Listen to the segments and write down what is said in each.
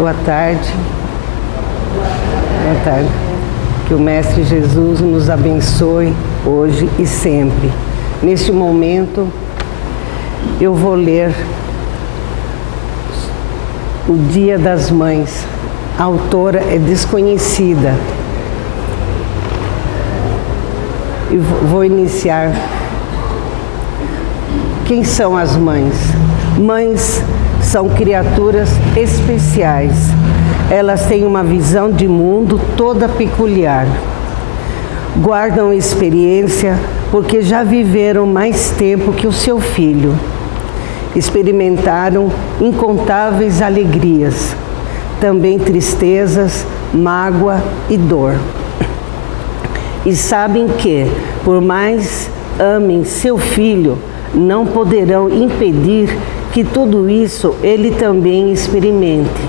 Boa tarde. Boa tarde. Que o Mestre Jesus nos abençoe hoje e sempre. Neste momento, eu vou ler O Dia das Mães. A autora é desconhecida. E vou iniciar. Quem são as mães? Mães são criaturas especiais. Elas têm uma visão de mundo toda peculiar. Guardam experiência porque já viveram mais tempo que o seu filho. Experimentaram incontáveis alegrias, também tristezas, mágoa e dor. E sabem que, por mais amem seu filho, não poderão impedir que tudo isso ele também experimente,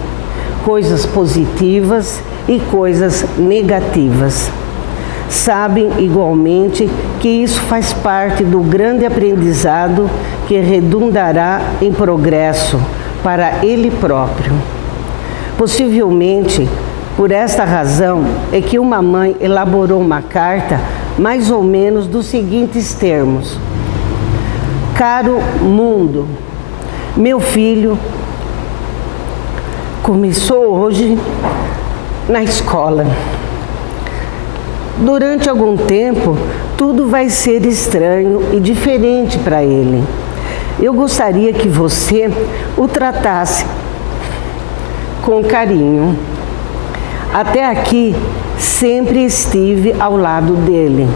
coisas positivas e coisas negativas. Sabem igualmente que isso faz parte do grande aprendizado que redundará em progresso para ele próprio. Possivelmente, por esta razão é que uma mãe elaborou uma carta mais ou menos dos seguintes termos: Caro mundo, meu filho começou hoje na escola. Durante algum tempo, tudo vai ser estranho e diferente para ele. Eu gostaria que você o tratasse com carinho. Até aqui, sempre estive ao lado dele.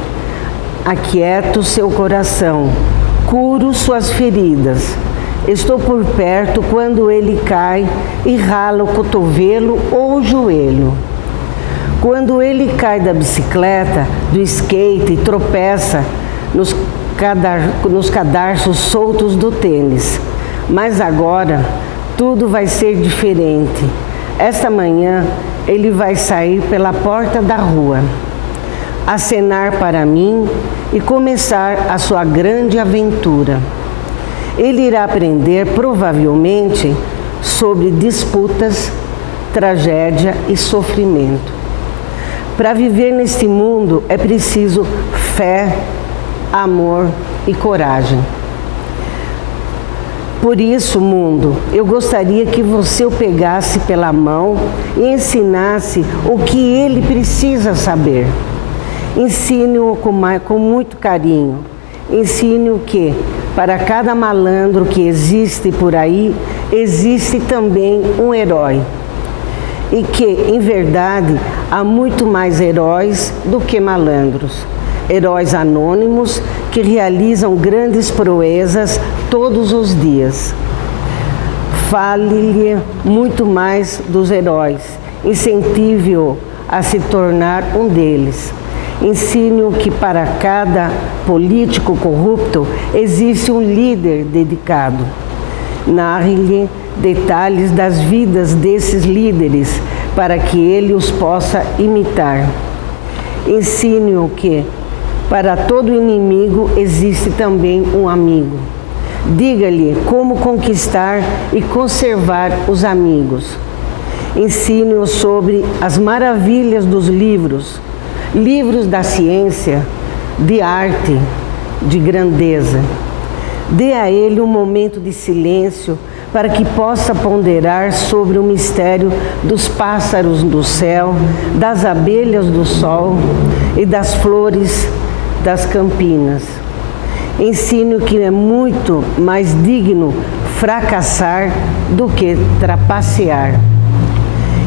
Aquieto seu coração, curo suas feridas. Estou por perto quando ele cai e rala o cotovelo ou o joelho. Quando ele cai da bicicleta, do skate e tropeça nos cadarços soltos do tênis. Mas agora, tudo vai ser diferente. Esta manhã, ele vai sair pela porta da rua, acenar para mim e começar a sua grande aventura. Ele irá aprender, provavelmente, sobre disputas, tragédia e sofrimento. Para viver neste mundo é preciso fé, amor e coragem. Por isso, mundo, eu gostaria que você o pegasse pela mão e ensinasse o que ele precisa saber. Ensine-o com muito carinho. Ensine-o que, para cada malandro que existe por aí, existe também um herói. E que, em verdade, há muito mais heróis do que malandros. Heróis anônimos que realizam grandes proezas todos os dias. Fale-lhe muito mais dos heróis. Incentive-o a se tornar um deles. Ensine-o que para cada político corrupto existe um líder dedicado. Narre-lhe detalhes das vidas desses líderes para que ele os possa imitar. Ensine-o que para todo inimigo existe também um amigo. Diga-lhe como conquistar e conservar os amigos. Ensine-o sobre as maravilhas dos livros, livros da ciência, de arte, de grandeza. Dê a ele um momento de silêncio para que possa ponderar sobre o mistério dos pássaros do céu, das abelhas do sol e das flores das campinas. Ensine-o que é muito mais digno fracassar do que trapacear.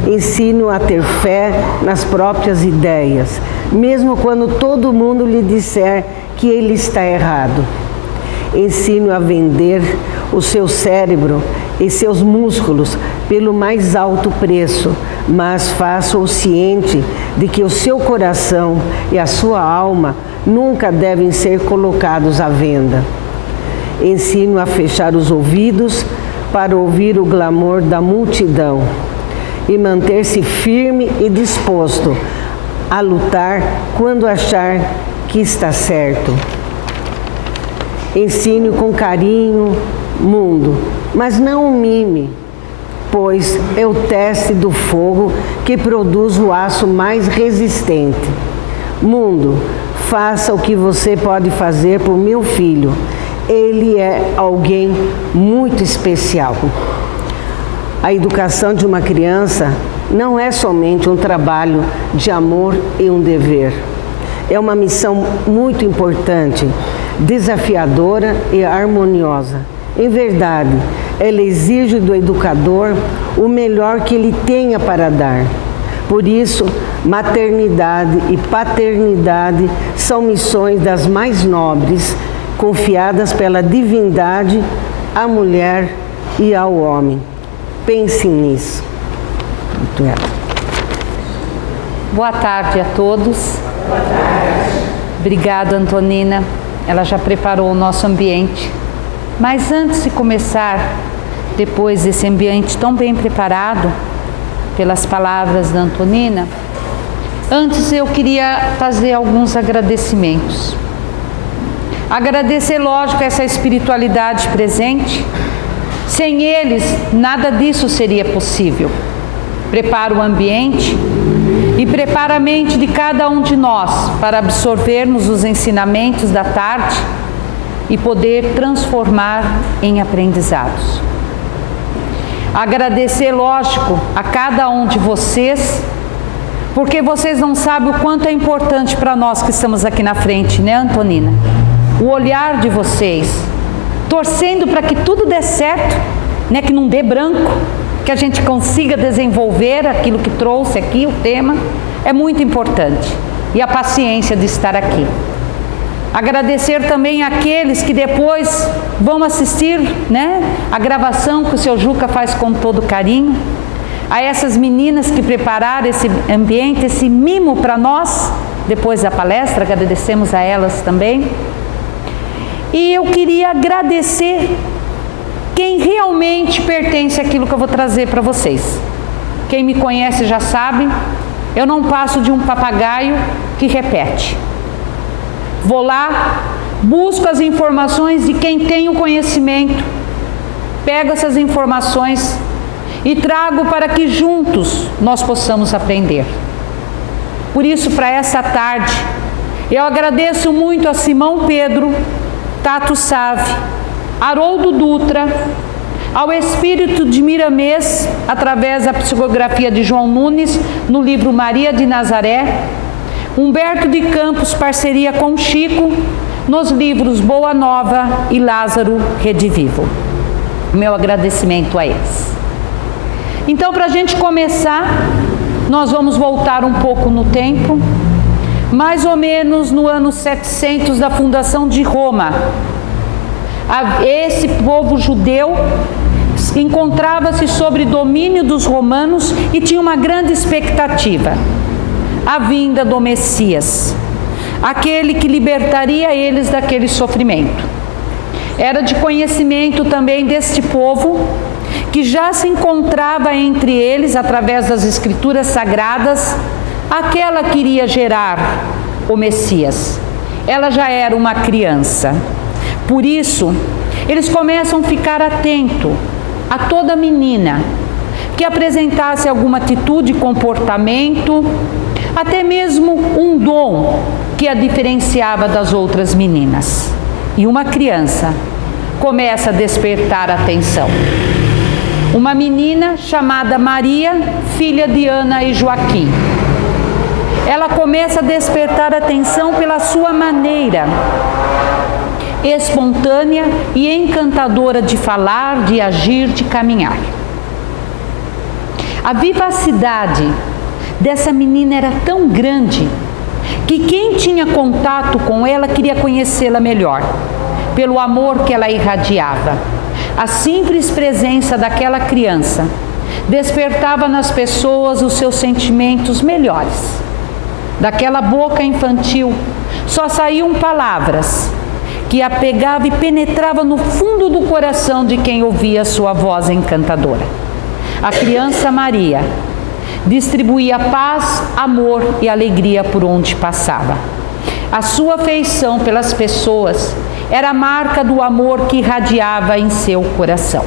Ensine-o a ter fé nas próprias ideias, mesmo quando todo mundo lhe disser que ele está errado. Ensine-o a vender o seu cérebro e seus músculos pelo mais alto preço, mas faça-o ciente de que o seu coração e a sua alma nunca devem ser colocados à venda. Ensine-o a fechar os ouvidos para ouvir o clamor da multidão e manter-se firme e disposto a lutar quando achar que está certo. Ensine-o com carinho, mundo, mas não o mime, pois é o teste do fogo que produz o aço mais resistente. Mundo, faça o que você pode fazer por meu filho. Ele é alguém muito especial. A educação de uma criança não é somente um trabalho de amor e um dever. É uma missão muito importante, desafiadora e harmoniosa. Em verdade, ela exige do educador o melhor que ele tenha para dar. Por isso, maternidade e paternidade são missões das mais nobres, confiadas pela divindade à mulher e ao homem. Pensem nisso. Boa tarde a todos. Boa tarde. Obrigada, Antonina. Ela já preparou o nosso ambiente. Mas antes de começar, depois desse ambiente tão bem preparado, pelas palavras da Antonina, antes eu queria fazer alguns agradecimentos. Agradecer, lógico, essa espiritualidade presente. Sem eles, nada disso seria possível. Prepara o ambiente e prepara a mente de cada um de nós para absorvermos os ensinamentos da tarde e poder transformar em aprendizados. Agradecer, lógico, a cada um de vocês, porque vocês não sabem o quanto é importante para nós que estamos aqui na frente, né, Antonina? O olhar de vocês, torcendo para que tudo dê certo, né, que não dê branco, que a gente consiga desenvolver aquilo que trouxe aqui, o tema, é muito importante. E a paciência de estar aqui. Agradecer também àqueles que depois vão assistir, né, a gravação que o seu Juca faz com todo carinho. A essas meninas que prepararam esse ambiente, esse mimo para nós, depois da palestra, agradecemos a elas também. E eu queria agradecer quem realmente pertence àquilo que eu vou trazer para vocês. Quem me conhece já sabe, eu não passo de um papagaio que repete. Vou lá, busco as informações de quem tem o conhecimento, pego essas informações e trago para que juntos nós possamos aprender. Por isso, para essa tarde, eu agradeço muito a Simão Pedro, Tato Save, Haroldo Dutra, ao Espírito de Miramês, através da psicografia de João Nunes, no livro Maria de Nazaré, Humberto de Campos, parceria com Chico, nos livros Boa Nova e Lázaro Redivivo. Meu agradecimento a eles. Então, para a gente começar, nós vamos voltar um pouco no tempo, mais ou menos no ano 700 da fundação de Roma. Esse povo judeu encontrava-se sob domínio dos romanos e tinha uma grande expectativa: a vinda do Messias, aquele que libertaria eles daquele sofrimento. Era de conhecimento também deste povo que já se encontrava entre eles, através das escrituras sagradas, aquela que iria gerar o Messias. Ela já era uma criança. Por isso, eles começam a ficar atentos a toda menina que apresentasse alguma atitude, comportamento, até mesmo um dom que a diferenciava das outras meninas. E uma criança começa a despertar a atenção. Uma menina chamada Maria, filha de Ana e Joaquim. Ela começa a despertar a atenção pela sua maneira espontânea e encantadora de falar, de agir, de caminhar. A vivacidade dessa menina era tão grande que quem tinha contato com ela queria conhecê-la melhor, pelo amor que ela irradiava. A simples presença daquela criança despertava nas pessoas os seus sentimentos melhores. Daquela boca infantil só saíam palavras que a pegava e penetrava no fundo do coração de quem ouvia sua voz encantadora. A criança Maria distribuía paz, amor e alegria por onde passava. A sua afeição pelas pessoas era a marca do amor que irradiava em seu coração.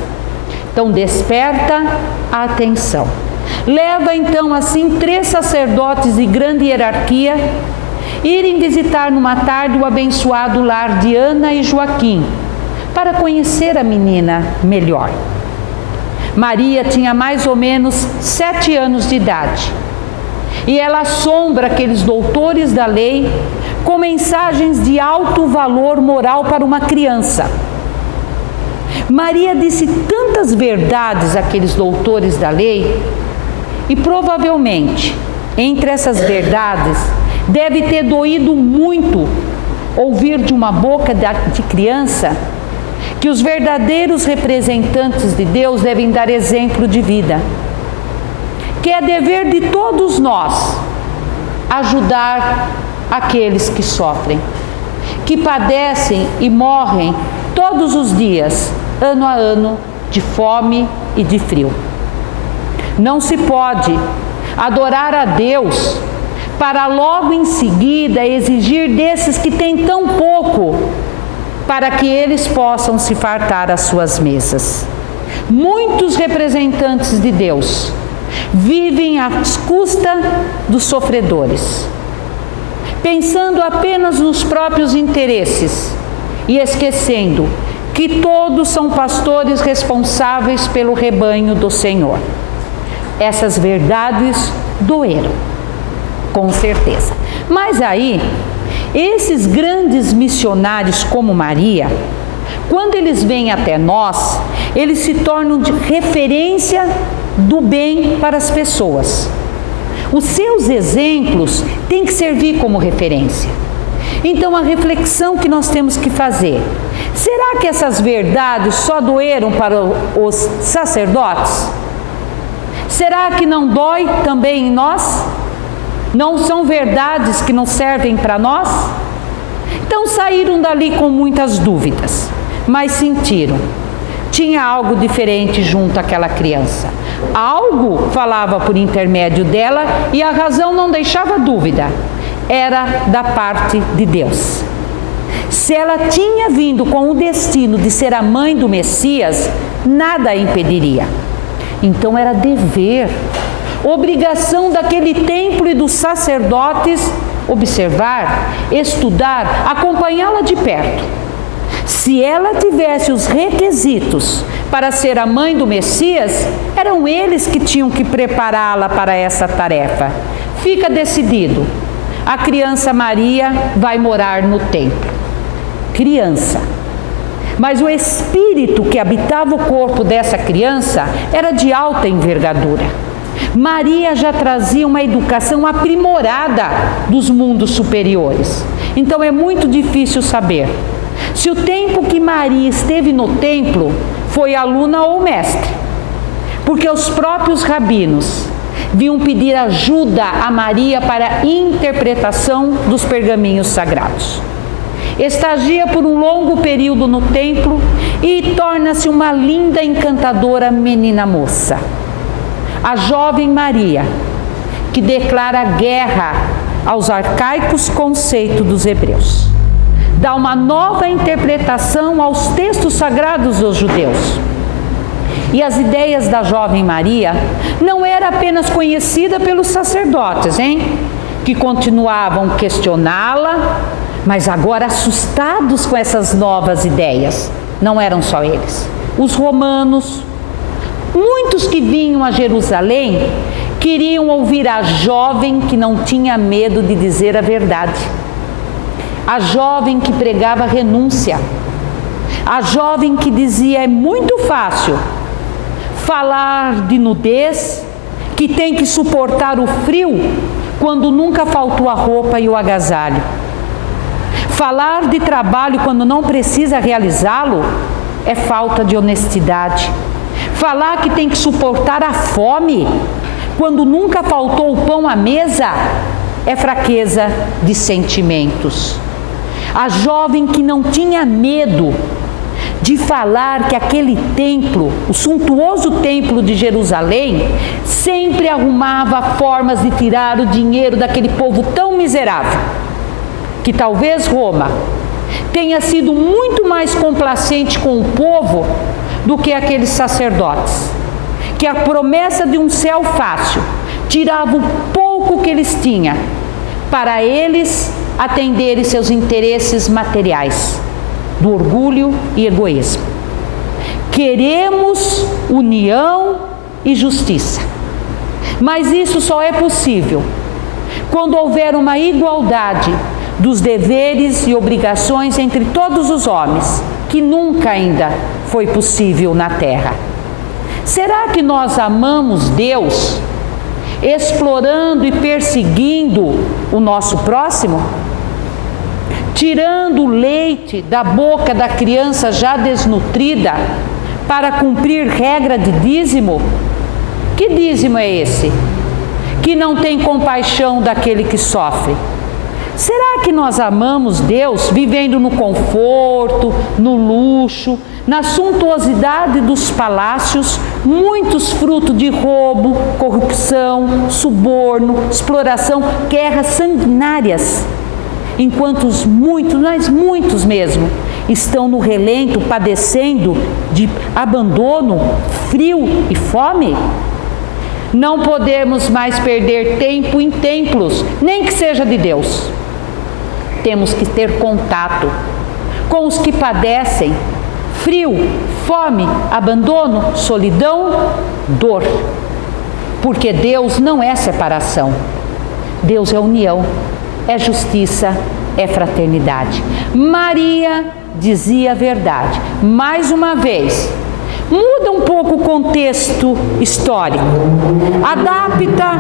Então desperta a atenção. Leva então assim 3 sacerdotes de grande hierarquia irem visitar numa tarde o abençoado lar de Ana e Joaquim, para conhecer a menina melhor. Maria tinha mais ou menos 7 anos de idade, e ela assombra aqueles doutores da lei com mensagens de alto valor moral para uma criança. Maria disse tantas verdades àqueles doutores da lei, e provavelmente, entre essas verdades, deve ter doído muito ouvir de uma boca de criança que os verdadeiros representantes de Deus devem dar exemplo de vida, que é dever de todos nós ajudar aqueles que sofrem, que padecem e morrem todos os dias, ano a ano, de fome e de frio. Não se pode adorar a Deus para logo em seguida exigir desses que têm tão pouco, para que eles possam se fartar às suas mesas. Muitos representantes de Deus vivem às custas dos sofredores, pensando apenas nos próprios interesses e esquecendo que todos são pastores responsáveis pelo rebanho do Senhor. Essas verdades doeram, com certeza. Mas aí, esses grandes missionários como Maria, quando eles vêm até nós, eles se tornam de referência do bem para as pessoas. Os seus exemplos têm que servir como referência. Então, a reflexão que nós temos que fazer: será que essas verdades só doeram para os sacerdotes? Será que não dói também em nós? Não são verdades que não servem para nós? Então saíram dali com muitas dúvidas, mas sentiram. Tinha algo diferente junto àquela criança. Algo falava por intermédio dela e a razão não deixava dúvida. Era da parte de Deus. Se ela tinha vindo com o destino de ser a mãe do Messias, nada a impediria. Então era dever, obrigação daquele templo e dos sacerdotes observar, estudar, acompanhá-la de perto. Se ela tivesse os requisitos para ser a mãe do Messias, eram eles que tinham que prepará-la para essa tarefa. Fica decidido, a criança Maria vai morar no templo. Criança. Mas o espírito que habitava o corpo dessa criança era de alta envergadura. Maria já trazia uma educação aprimorada dos mundos superiores. Então é muito difícil saber se o tempo que Maria esteve no templo foi aluna ou mestre, porque os próprios rabinos vinham pedir ajuda a Maria para a interpretação dos pergaminhos sagrados. Estagia por um longo período no templo e torna-se uma linda, encantadora menina moça. A jovem Maria, que declara guerra aos arcaicos conceitos dos hebreus. Dá uma nova interpretação aos textos sagrados dos judeus. E as ideias da jovem Maria não era apenas conhecida pelos sacerdotes, que continuavam a questioná-la, mas agora assustados com essas novas ideias. Não eram só eles. Os romanos, muitos que vinham a Jerusalém, queriam ouvir a jovem que não tinha medo de dizer a verdade. A jovem que pregava renúncia. A jovem que dizia: é muito fácil falar de nudez, que tem que suportar o frio, quando nunca faltou a roupa e o agasalho. Falar de trabalho quando não precisa realizá-lo é falta de honestidade. Falar que tem que suportar a fome quando nunca faltou o pão à mesa é fraqueza de sentimentos. A jovem que não tinha medo de falar que aquele templo, o suntuoso templo de Jerusalém, sempre arrumava formas de tirar o dinheiro daquele povo tão miserável, que talvez Roma tenha sido muito mais complacente com o povo do que aqueles sacerdotes, que a promessa de um céu fácil tirava o pouco que eles tinham para eles atenderem seus interesses materiais, do orgulho e egoísmo. Queremos união e justiça, mas isso só é possível quando houver uma igualdade dos deveres e obrigações entre todos os homens, que nunca ainda foi possível na terra. Será que nós amamos Deus explorando e perseguindo o nosso próximo? Tirando o leite da boca da criança já desnutrida para cumprir regra de dízimo? Que dízimo é esse? Que não tem compaixão daquele que sofre. Será que nós amamos Deus vivendo no conforto, no luxo, na suntuosidade dos palácios, muitos frutos de roubo, corrupção, suborno, exploração, guerras sanguinárias, enquanto muitos, mas muitos mesmo, estão no relento padecendo de abandono, frio e fome? Não podemos mais perder tempo em templos, nem que seja de Deus. Temos que ter contato com os que padecem frio, fome, abandono, solidão, dor. Porque Deus não é separação. Deus é união, é justiça, é fraternidade. Maria dizia a verdade. Mais uma vez, muda um pouco o contexto histórico, adapta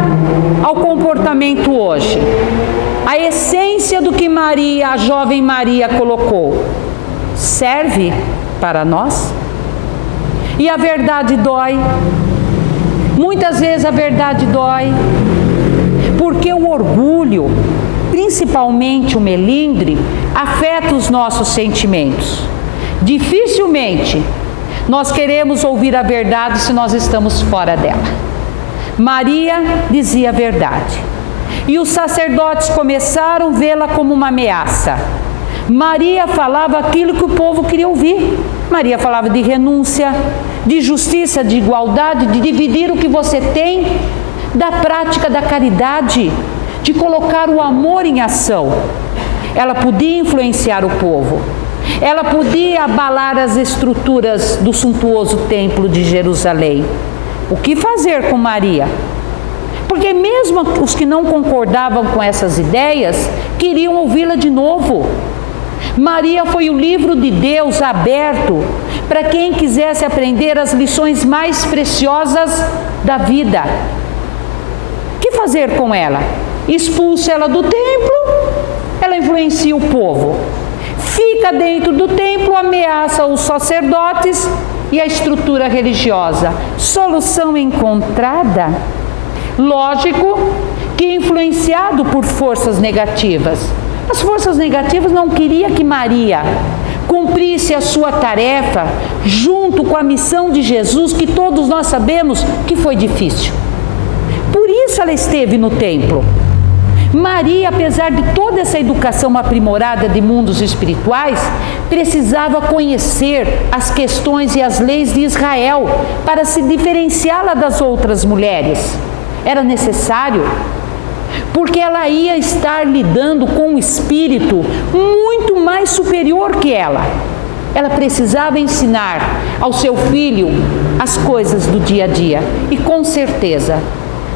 ao comportamento hoje. A essência do que Maria, a jovem Maria, colocou, serve para nós? E a verdade dói. Muitas vezes a verdade dói, porque o orgulho, principalmente o melindre, afeta os nossos sentimentos. Dificilmente nós queremos ouvir a verdade se nós estamos fora dela. Maria dizia a verdade. E os sacerdotes começaram a vê-la como uma ameaça. Maria falava aquilo que o povo queria ouvir. Maria falava de renúncia, de justiça, de igualdade, de dividir o que você tem, da prática da caridade, de colocar o amor em ação. Ela podia influenciar o povo. Ela podia abalar as estruturas do suntuoso templo de Jerusalém. O que fazer com Maria? Porque mesmo os que não concordavam com essas ideias, queriam ouvi-la de novo. Maria foi o livro de Deus aberto para quem quisesse aprender as lições mais preciosas da vida. O que fazer com ela? Expulsa ela do templo, ela influencia o povo. Fica dentro do templo, ameaça os sacerdotes e a estrutura religiosa. Solução encontrada? Lógico que influenciado por forças negativas. As forças negativas não queriam que Maria cumprisse a sua tarefa junto com a missão de Jesus, que todos nós sabemos que foi difícil. Por isso ela esteve no templo. Maria, apesar de toda essa educação aprimorada de mundos espirituais, precisava conhecer as questões e as leis de Israel para se diferenciá-la das outras mulheres. Era necessário, porque ela ia estar lidando com um espírito muito mais superior que ela. Ela precisava ensinar ao seu filho as coisas do dia a dia. E com certeza,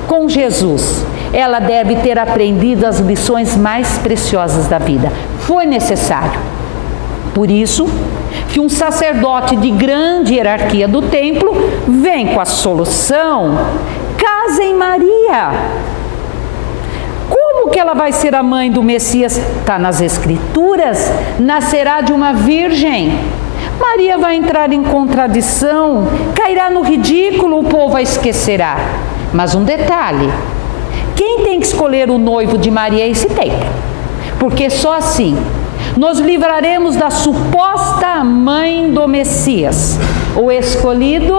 com Jesus, ela deve ter aprendido as lições mais preciosas da vida. Foi necessário. Por isso que um sacerdote de grande hierarquia do templo vem com a solução: casem Maria. Como que ela vai ser a mãe do Messias? Está nas Escrituras, nascerá de uma virgem. Maria vai entrar em contradição, cairá no ridículo, o povo a esquecerá. Mas um detalhe: quem tem que escolher o noivo de Maria é esse templo, porque só assim nos livraremos da suposta mãe do Messias. O escolhido,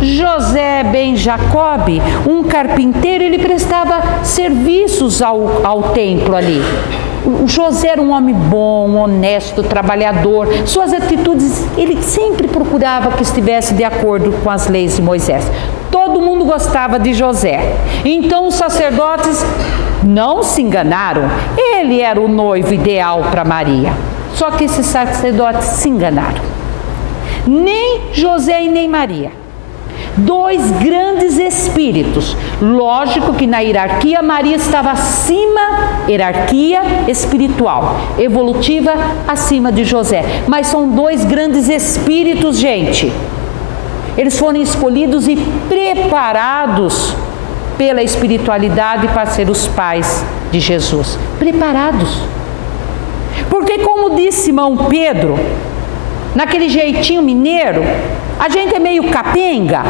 José ben Jacob, um carpinteiro, ele prestava serviços ao templo ali. O José era um homem bom, honesto, trabalhador. Suas atitudes, ele sempre procurava que estivesse de acordo com as leis de Moisés. Todo mundo gostava de José. Então os sacerdotes não se enganaram. Ele era o noivo ideal para Maria. Só que esses sacerdotes se enganaram. Nem José e nem Maria. Dois grandes espíritos. Lógico que na hierarquia Maria estava acima, hierarquia espiritual, evolutiva, acima de José. Mas são dois grandes espíritos, gente. Eles foram escolhidos e preparados pela espiritualidade para ser os pais de Jesus. Preparados. Porque, como disse Simão Pedro, naquele jeitinho mineiro, a gente é meio capenga,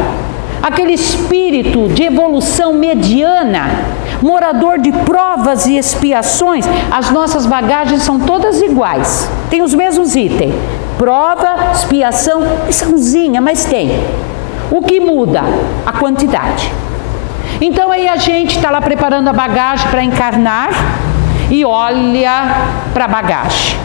aquele espírito de evolução mediana, morador de provas e expiações. As nossas bagagens são todas iguais, tem os mesmos itens, prova, expiação, missãozinha, mas tem. O que muda? A quantidade. Então aí a gente está lá preparando a bagagem para encarnar e olha para a bagagem.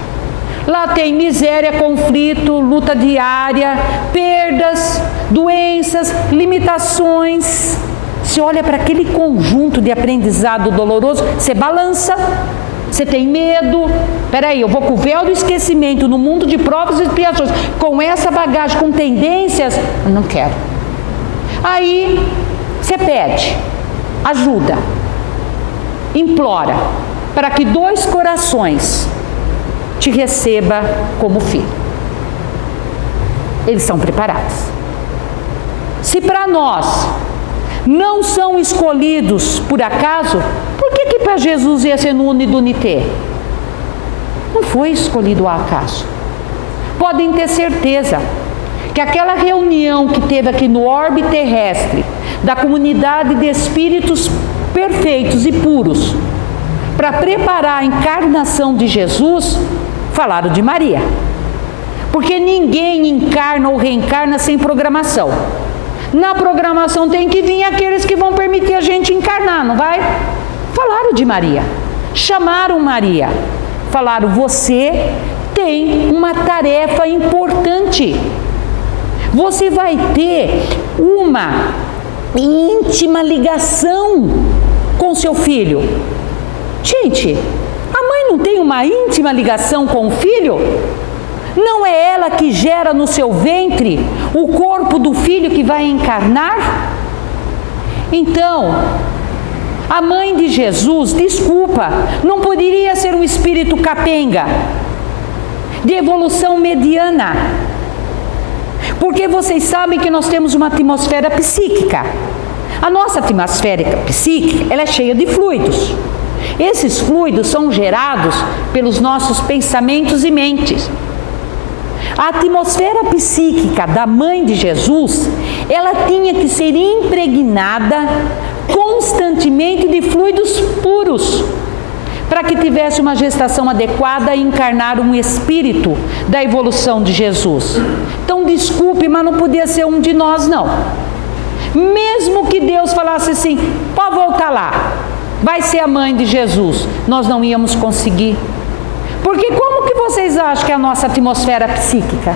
Lá tem miséria, conflito, luta diária, perdas, doenças, limitações. Você olha para aquele conjunto de aprendizado doloroso, você balança, você tem medo. Peraí, eu vou com o véu do esquecimento no mundo de provas e expiações, com essa bagagem, com tendências, eu não quero. Aí você pede ajuda, implora, para que dois corações te receba como filho. Eles são preparados. Se para nós não são escolhidos por acaso, por que para Jesus ia ser no unidunité? Não foi escolhido ao acaso. Podem ter certeza que aquela reunião que teve aqui no orbe terrestre, da comunidade de espíritos perfeitos e puros, para preparar a encarnação de Jesus, falaram de Maria. Porque ninguém encarna ou reencarna sem programação. Na programação tem que vir aqueles que vão permitir a gente encarnar, não vai? Falaram de Maria. Chamaram Maria. Falaram, você tem uma tarefa importante. Você vai ter uma íntima ligação com seu filho. Gente, a mãe não tem uma íntima ligação com o filho? Não é ela que gera no seu ventre o corpo do filho que vai encarnar? Então, a mãe de Jesus, desculpa, não poderia ser um espírito capenga, de evolução mediana. Porque vocês sabem que nós temos uma atmosfera psíquica. A nossa atmosfera psíquica, ela é cheia de fluidos. Esses fluidos são gerados pelos nossos pensamentos e mentes. A atmosfera psíquica da mãe de Jesus, ela tinha que ser impregnada constantemente de fluidos puros, para que tivesse uma gestação adequada e encarnar um espírito da evolução de Jesus. Então, desculpe, mas não podia ser um de nós, não. Mesmo que Deus falasse assim, pode voltar lá, vai ser a mãe de Jesus, nós não íamos conseguir. Porque como que vocês acham que é a nossa atmosfera psíquica?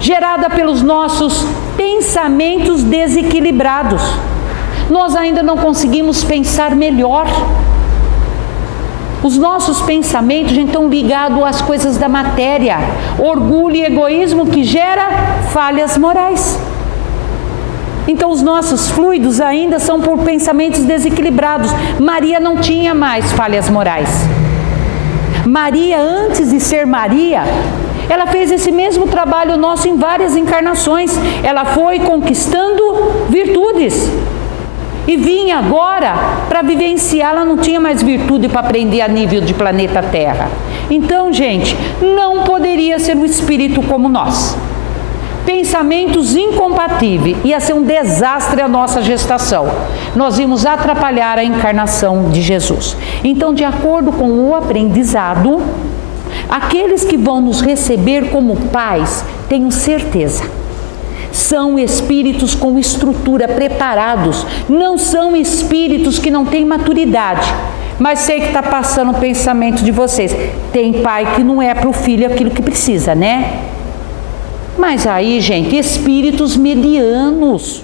Gerada pelos nossos pensamentos desequilibrados. Nós ainda não conseguimos pensar melhor. Os nossos pensamentos estão ligados às coisas da matéria, orgulho e egoísmo que gera falhas morais. Então os nossos fluidos ainda são por pensamentos desequilibrados. Maria não tinha mais falhas morais. Maria, antes de ser Maria, ela fez esse mesmo trabalho nosso em várias encarnações. Ela foi conquistando virtudes. E vinha agora para vivenciar, ela não tinha mais virtude para aprender a nível de planeta Terra. Então, gente, não poderia ser um espírito como nós. Pensamentos incompatíveis, ia ser um desastre a nossa gestação. Nós íamos atrapalhar a encarnação de Jesus. Então, de acordo com o aprendizado, aqueles que vão nos receber como pais, tenho certeza, são espíritos com estrutura, preparados, não são espíritos que não têm maturidade, mas sei que está passando o pensamento de vocês. Tem pai que não é para o filho aquilo que precisa, né? Mas aí, gente, espíritos medianos,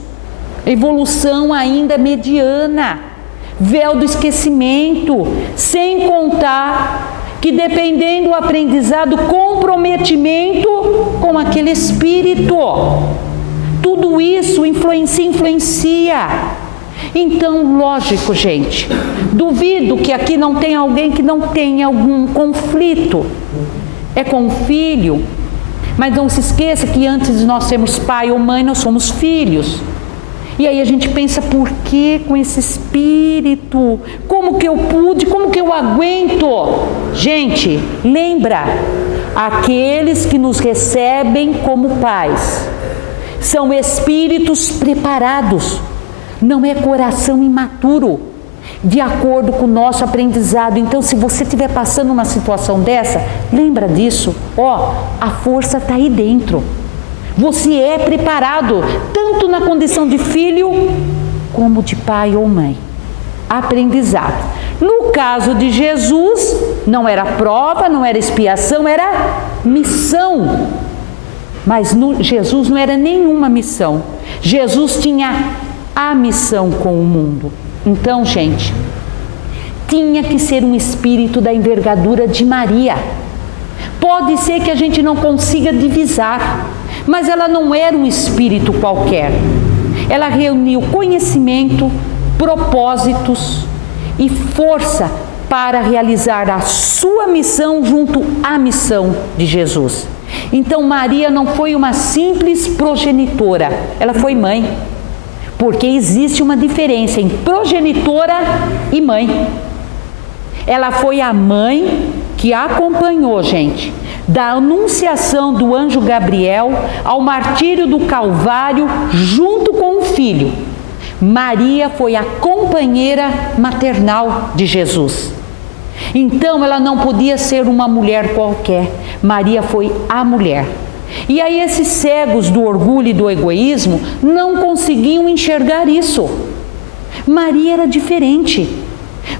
evolução ainda mediana, véu do esquecimento, sem contar que dependendo do aprendizado, comprometimento com aquele espírito. Tudo isso influencia. Então, lógico, gente, duvido que aqui não tenha alguém que não tenha algum conflito. É com o filho, mas não se esqueça que antes de nós sermos pai ou mãe, nós somos filhos. E aí a gente pensa, por que com esse espírito? Como que eu pude? Como que eu aguento? Gente, lembra, aqueles que nos recebem como pais são espíritos preparados, não é coração imaturo, de acordo com o nosso aprendizado. Então, se você estiver passando uma situação dessa, lembra disso, a força está aí dentro. Você é preparado, tanto na condição de filho, como de pai ou mãe. Aprendizado. No caso de Jesus, não era prova, não era expiação, era missão. Mas Jesus não era nenhuma missão. Jesus tinha a missão com o mundo. Então, gente, tinha que ser um espírito da envergadura de Maria. Pode ser que a gente não consiga divisar, mas ela não era um espírito qualquer. Ela reuniu conhecimento, propósitos e força para realizar a sua missão junto à missão de Jesus. Então Maria não foi uma simples progenitora, ela foi mãe. Porque existe uma diferença em progenitora e mãe. Ela foi a mãe que acompanhou, gente, da anunciação do anjo Gabriel ao martírio do Calvário junto com o filho. Maria foi a companheira maternal de Jesus. Então ela não podia ser uma mulher qualquer. Maria foi a mulher. E aí esses cegos do orgulho e do egoísmo não conseguiam enxergar isso. Maria era diferente.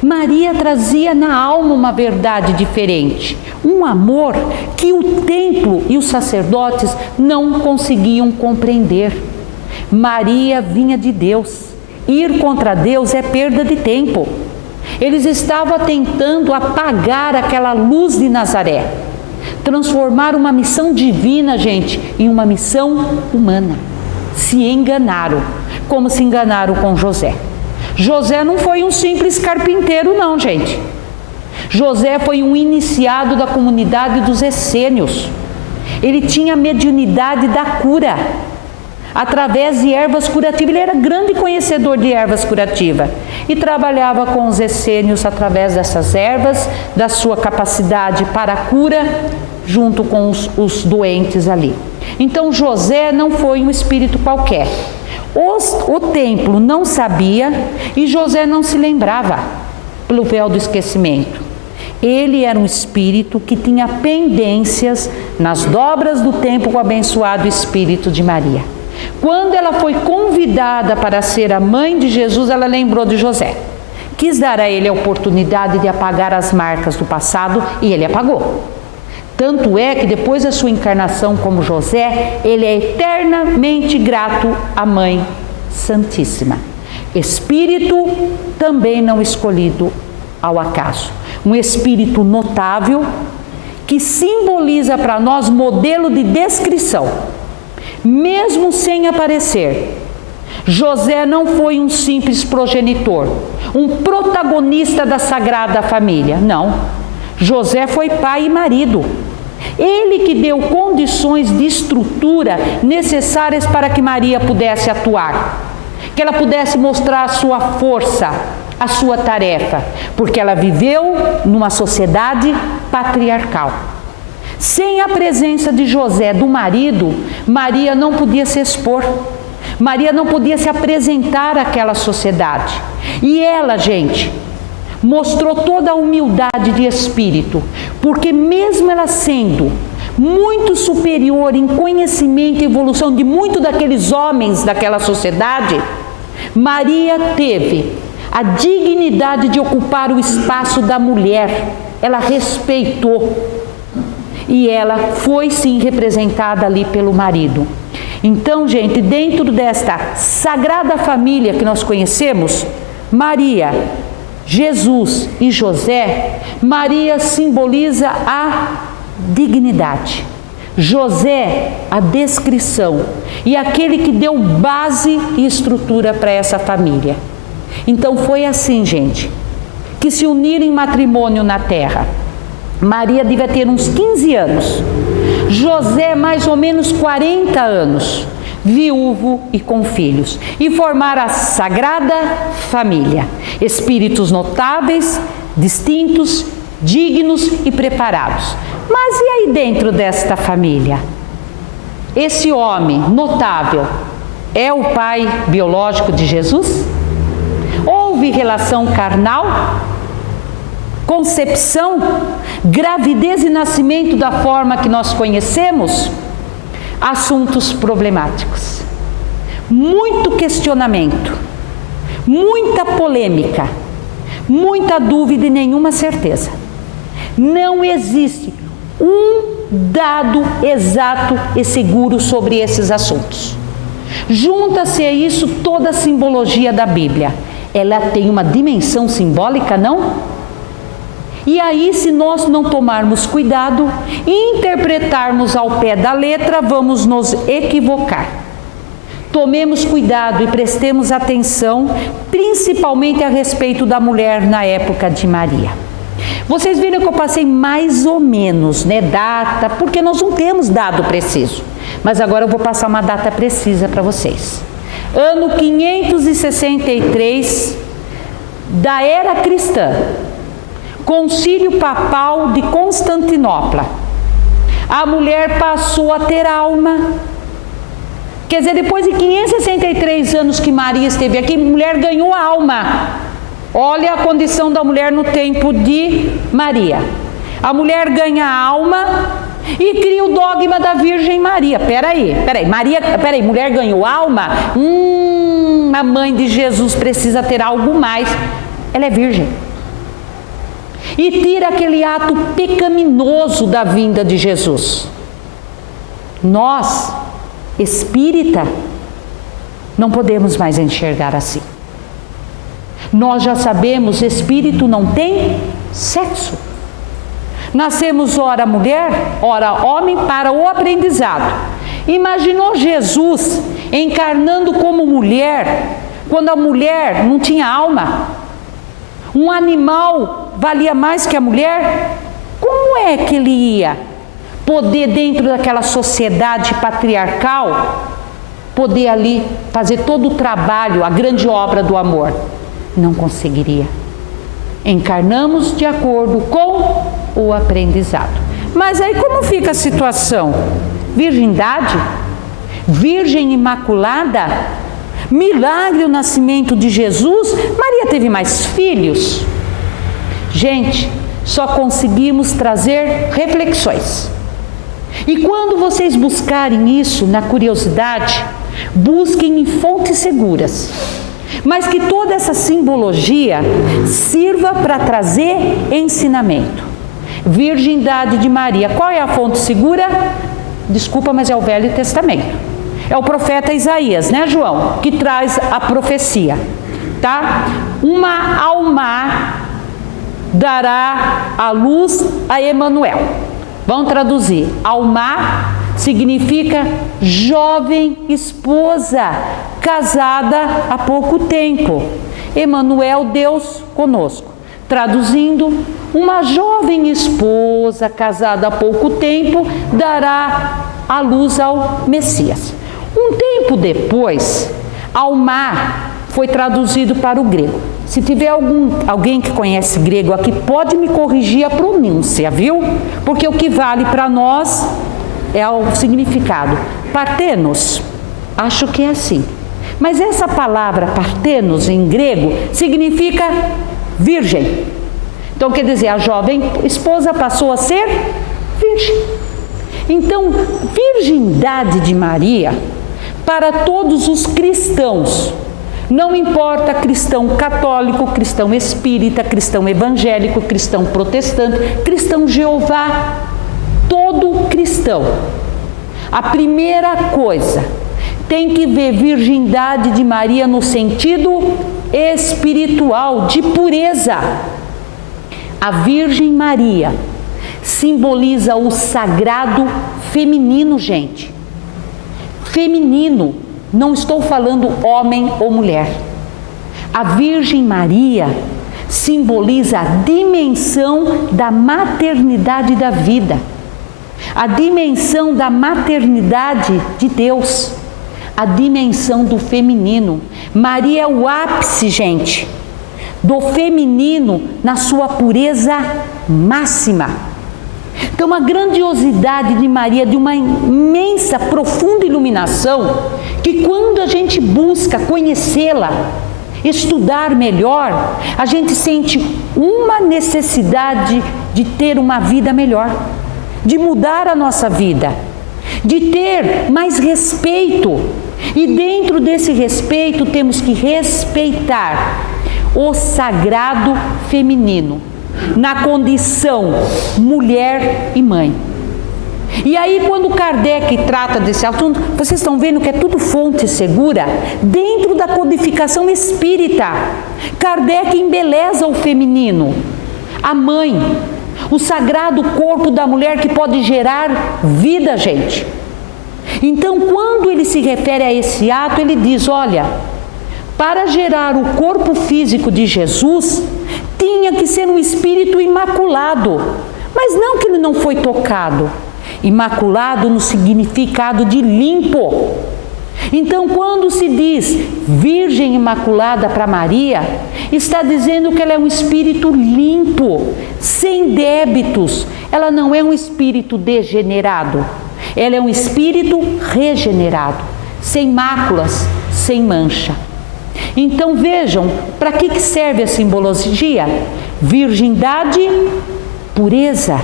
Maria trazia na alma uma verdade diferente. Um amor que o templo e os sacerdotes não conseguiam compreender. Maria vinha de Deus. Ir contra Deus é perda de tempo. Eles estavam tentando apagar aquela luz de Nazaré. Transformar uma missão divina, gente, em uma missão humana. Se enganaram, como se enganaram com José. José não foi um simples carpinteiro, não, gente. José foi um iniciado da comunidade dos essênios. Ele tinha a mediunidade da cura, através de ervas curativas. Ele era grande conhecedor de ervas curativas e trabalhava com os essênios através dessas ervas, da sua capacidade para a cura, junto com os doentes ali. Então José não foi um espírito qualquer. O templo não sabia e José não se lembrava, pelo véu do esquecimento. Ele era um espírito que tinha pendências nas dobras do templo com o abençoado espírito de Maria. Quando ela foi convidada para ser a mãe de Jesus, ela lembrou de José. Quis dar a ele a oportunidade de apagar as marcas do passado e ele apagou. Tanto é que depois da sua encarnação como José, ele é eternamente grato à Mãe Santíssima. Espírito também não escolhido ao acaso. Um espírito notável que simboliza para nós modelo de descrição. Mesmo sem aparecer, José não foi um simples progenitor, um protagonista da Sagrada Família, não. José foi pai e marido. Ele que deu condições de estrutura necessárias para que Maria pudesse atuar, que ela pudesse mostrar a sua força, a sua tarefa, porque ela viveu numa sociedade patriarcal. Sem a presença de José, do marido, Maria não podia se expor. Maria não podia se apresentar àquela sociedade. E ela, gente, mostrou toda a humildade de espírito, porque mesmo ela sendo muito superior em conhecimento e evolução de muitos daqueles homens daquela sociedade, Maria teve a dignidade de ocupar o espaço da mulher. Ela respeitou. E ela foi sim representada ali pelo marido. Então, gente, dentro desta sagrada família que nós conhecemos, Maria, Jesus e José, Maria simboliza a dignidade, José a descrição e aquele que deu base e estrutura para essa família. Então foi assim, gente, que se uniram em matrimônio na terra. Maria devia ter uns 15 anos, José mais ou menos 40 anos, viúvo e com filhos, e formaram a Sagrada Família, espíritos notáveis, distintos, dignos e preparados. Mas e aí dentro desta família? Esse homem notável é o pai biológico de Jesus? Houve relação carnal? Concepção, gravidez e nascimento da forma que nós conhecemos? Assuntos problemáticos, muito questionamento, muita polêmica, muita dúvida e nenhuma certeza. Não existe um dado exato e seguro sobre esses assuntos. Junta-se a isso toda a simbologia da Bíblia. Ela tem uma dimensão simbólica, não? E aí, se nós não tomarmos cuidado e interpretarmos ao pé da letra, vamos nos equivocar. Tomemos cuidado e prestemos atenção, principalmente a respeito da mulher na época de Maria. Vocês viram que eu passei mais ou menos, data, porque nós não temos dado preciso. Mas agora eu vou passar uma data precisa para vocês. Ano 563 da era cristã. Concílio Papal de Constantinopla. A mulher passou a ter alma. Quer dizer, depois de 563 anos que Maria esteve aqui, a mulher ganhou alma. Olha a condição da mulher no tempo de Maria. A mulher ganha alma e cria o dogma da Virgem Maria. Peraí, mulher ganhou alma? A mãe de Jesus precisa ter algo mais. Ela é virgem. E tira aquele ato pecaminoso da vinda de Jesus. Nós, espírita, não podemos mais enxergar assim. Nós já sabemos, espírito não tem sexo. Nascemos ora mulher, ora homem para o aprendizado. Imaginou Jesus encarnando como mulher, quando a mulher não tinha alma? Um animal valia mais que a mulher? Como é que ele ia poder, dentro daquela sociedade patriarcal, poder ali fazer todo o trabalho, a grande obra do amor? Não conseguiria. Encarnamos de acordo com o aprendizado. Mas aí como fica a situação? Virgindade? Virgem imaculada? Milagre o nascimento de Jesus? Maria teve mais filhos? Gente, só conseguimos trazer reflexões. E quando vocês buscarem isso na curiosidade, busquem em fontes seguras. Mas que toda essa simbologia sirva para trazer ensinamento. Virgindade de Maria. Qual é a fonte segura? Desculpa, mas é o Velho Testamento. É o profeta Isaías, né, João? Que traz a profecia, tá? Uma alma dará a luz a Emanuel. Vamos traduzir. Alma significa jovem esposa, casada há pouco tempo. Emanuel, Deus conosco. Traduzindo, uma jovem esposa, casada há pouco tempo, dará a luz ao Messias. Um tempo depois, alma foi traduzido para o grego. Se tiver alguém que conhece grego aqui, pode me corrigir a pronúncia, viu? Porque o que vale para nós é o significado. Partenos, acho que é assim. Mas essa palavra partenos em grego significa virgem. Então quer dizer, a jovem esposa passou a ser virgem. Então, virgindade de Maria, para todos os cristãos, Não importa cristão católico, cristão espírita, cristão evangélico, cristão protestante, cristão Jeová, todo cristão. A primeira coisa, tem que ver virgindade de Maria no sentido espiritual, de pureza. A Virgem Maria simboliza o sagrado feminino, gente. Feminino, não estou falando homem ou mulher. A Virgem Maria simboliza a dimensão da maternidade da vida, a dimensão da maternidade de Deus, a dimensão do feminino. Maria é o ápice, gente, do feminino na sua pureza máxima. Então, a grandiosidade de Maria, de uma imensa, profunda iluminação, que quando a gente busca conhecê-la, estudar melhor, a gente sente uma necessidade de ter uma vida melhor, de mudar a nossa vida, de ter mais respeito. E dentro desse respeito temos que respeitar o sagrado feminino, na condição mulher e mãe. E aí, quando Kardec trata desse assunto, vocês estão vendo que é tudo fonte segura dentro da codificação espírita. Kardec embeleza o feminino, a mãe, o sagrado corpo da mulher que pode gerar vida, gente. Então, quando ele se refere a esse ato, ele diz: olha, para gerar o corpo físico de Jesus, tinha que ser um espírito imaculado, mas não que ele não foi tocado. Imaculado no significado de limpo. Então, quando se diz Virgem Imaculada para Maria, está dizendo que ela é um espírito limpo, sem débitos. Ela não é um espírito degenerado, ela é um espírito regenerado, sem máculas, sem mancha. Então vejam, para que serve a simbologia? Virgindade, pureza.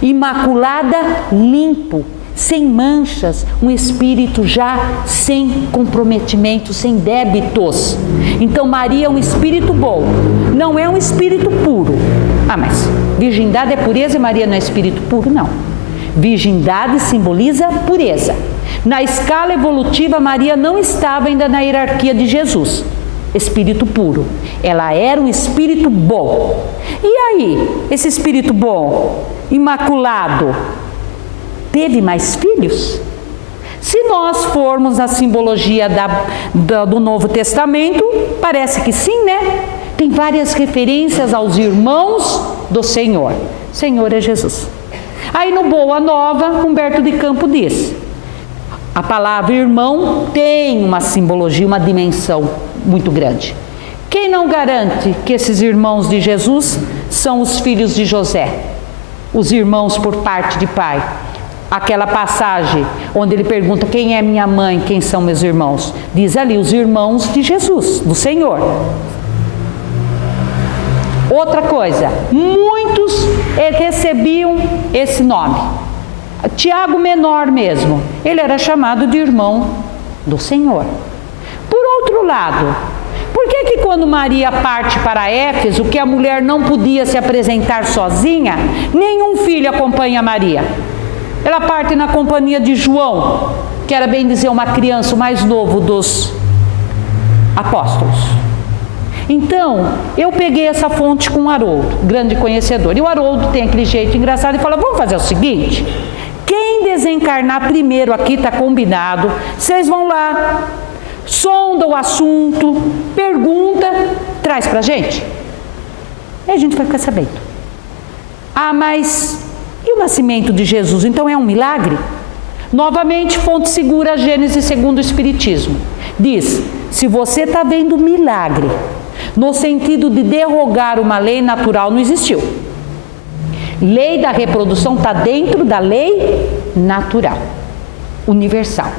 Imaculada, limpo, sem manchas, um espírito já sem comprometimento, sem débitos. Então Maria é um espírito bom, não é um espírito puro. Ah, mas virgindade é pureza e Maria não é espírito puro? Não. Virgindade simboliza pureza. Na escala evolutiva, Maria não estava ainda na hierarquia de Jesus, espírito puro. Ela era um espírito bom. E aí, esse espírito bom, imaculado, teve mais filhos? Se nós formos na simbologia do Novo Testamento, parece que sim, né? Tem várias referências aos irmãos do Senhor. Senhor é Jesus. Aí no Boa Nova, Humberto de Campos diz: a palavra irmão tem uma simbologia, uma dimensão muito grande. Quem não garante que esses irmãos de Jesus são os filhos de José? Os irmãos por parte de pai. Aquela passagem onde ele pergunta: quem é minha mãe, quem são meus irmãos? Diz ali: os irmãos de Jesus, do Senhor. Outra coisa, muitos recebiam esse nome. Tiago menor mesmo, ele era chamado de irmão do Senhor. Por outro lado, por que quando Maria parte para Éfeso, que a mulher não podia se apresentar sozinha, nenhum filho acompanha Maria? Ela parte na companhia de João, que era, bem dizer, uma criança, o mais novo dos apóstolos. Então, eu peguei essa fonte com o Haroldo, grande conhecedor. E o Haroldo tem aquele jeito engraçado e fala: vamos fazer o seguinte, quem desencarnar primeiro aqui, está combinado, vocês vão lá, sonda o assunto, pergunta, traz pra gente. E a gente vai ficar sabendo. Ah, mas e o nascimento de Jesus, então é um milagre? Novamente, fonte segura, Gênesis segundo o Espiritismo. Diz: se você está vendo milagre, no sentido de derrogar uma lei natural, não existiu. Lei da reprodução está dentro da lei natural, universal.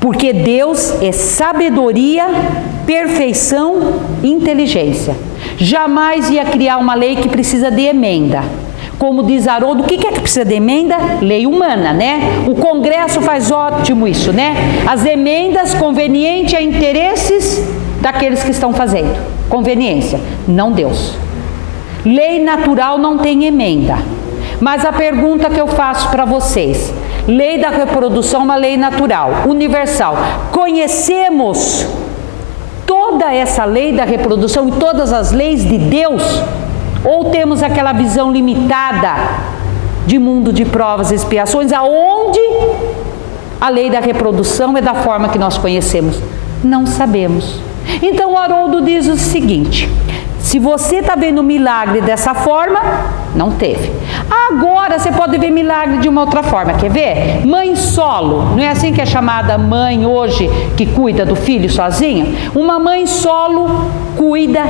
Porque Deus é sabedoria, perfeição e inteligência. Jamais ia criar uma lei que precisa de emenda. Como diz Haroldo, o que é que precisa de emenda? Lei humana, né? O Congresso faz ótimo isso, né? As emendas convenientes a interesses daqueles que estão fazendo. Conveniência, não Deus. Lei natural não tem emenda. Mas a pergunta que eu faço para vocês, lei da reprodução é uma lei natural, universal. Conhecemos toda essa lei da reprodução e todas as leis de Deus? Ou temos aquela visão limitada de mundo de provas e expiações, aonde a lei da reprodução é da forma que nós conhecemos? Não sabemos. Então o Haroldo diz o seguinte: se você está vendo milagre dessa forma, não teve. Agora você pode ver milagre de uma outra forma. Quer ver? Mãe solo, não é assim que é chamada mãe hoje, que cuida do filho sozinha? Uma mãe solo cuida,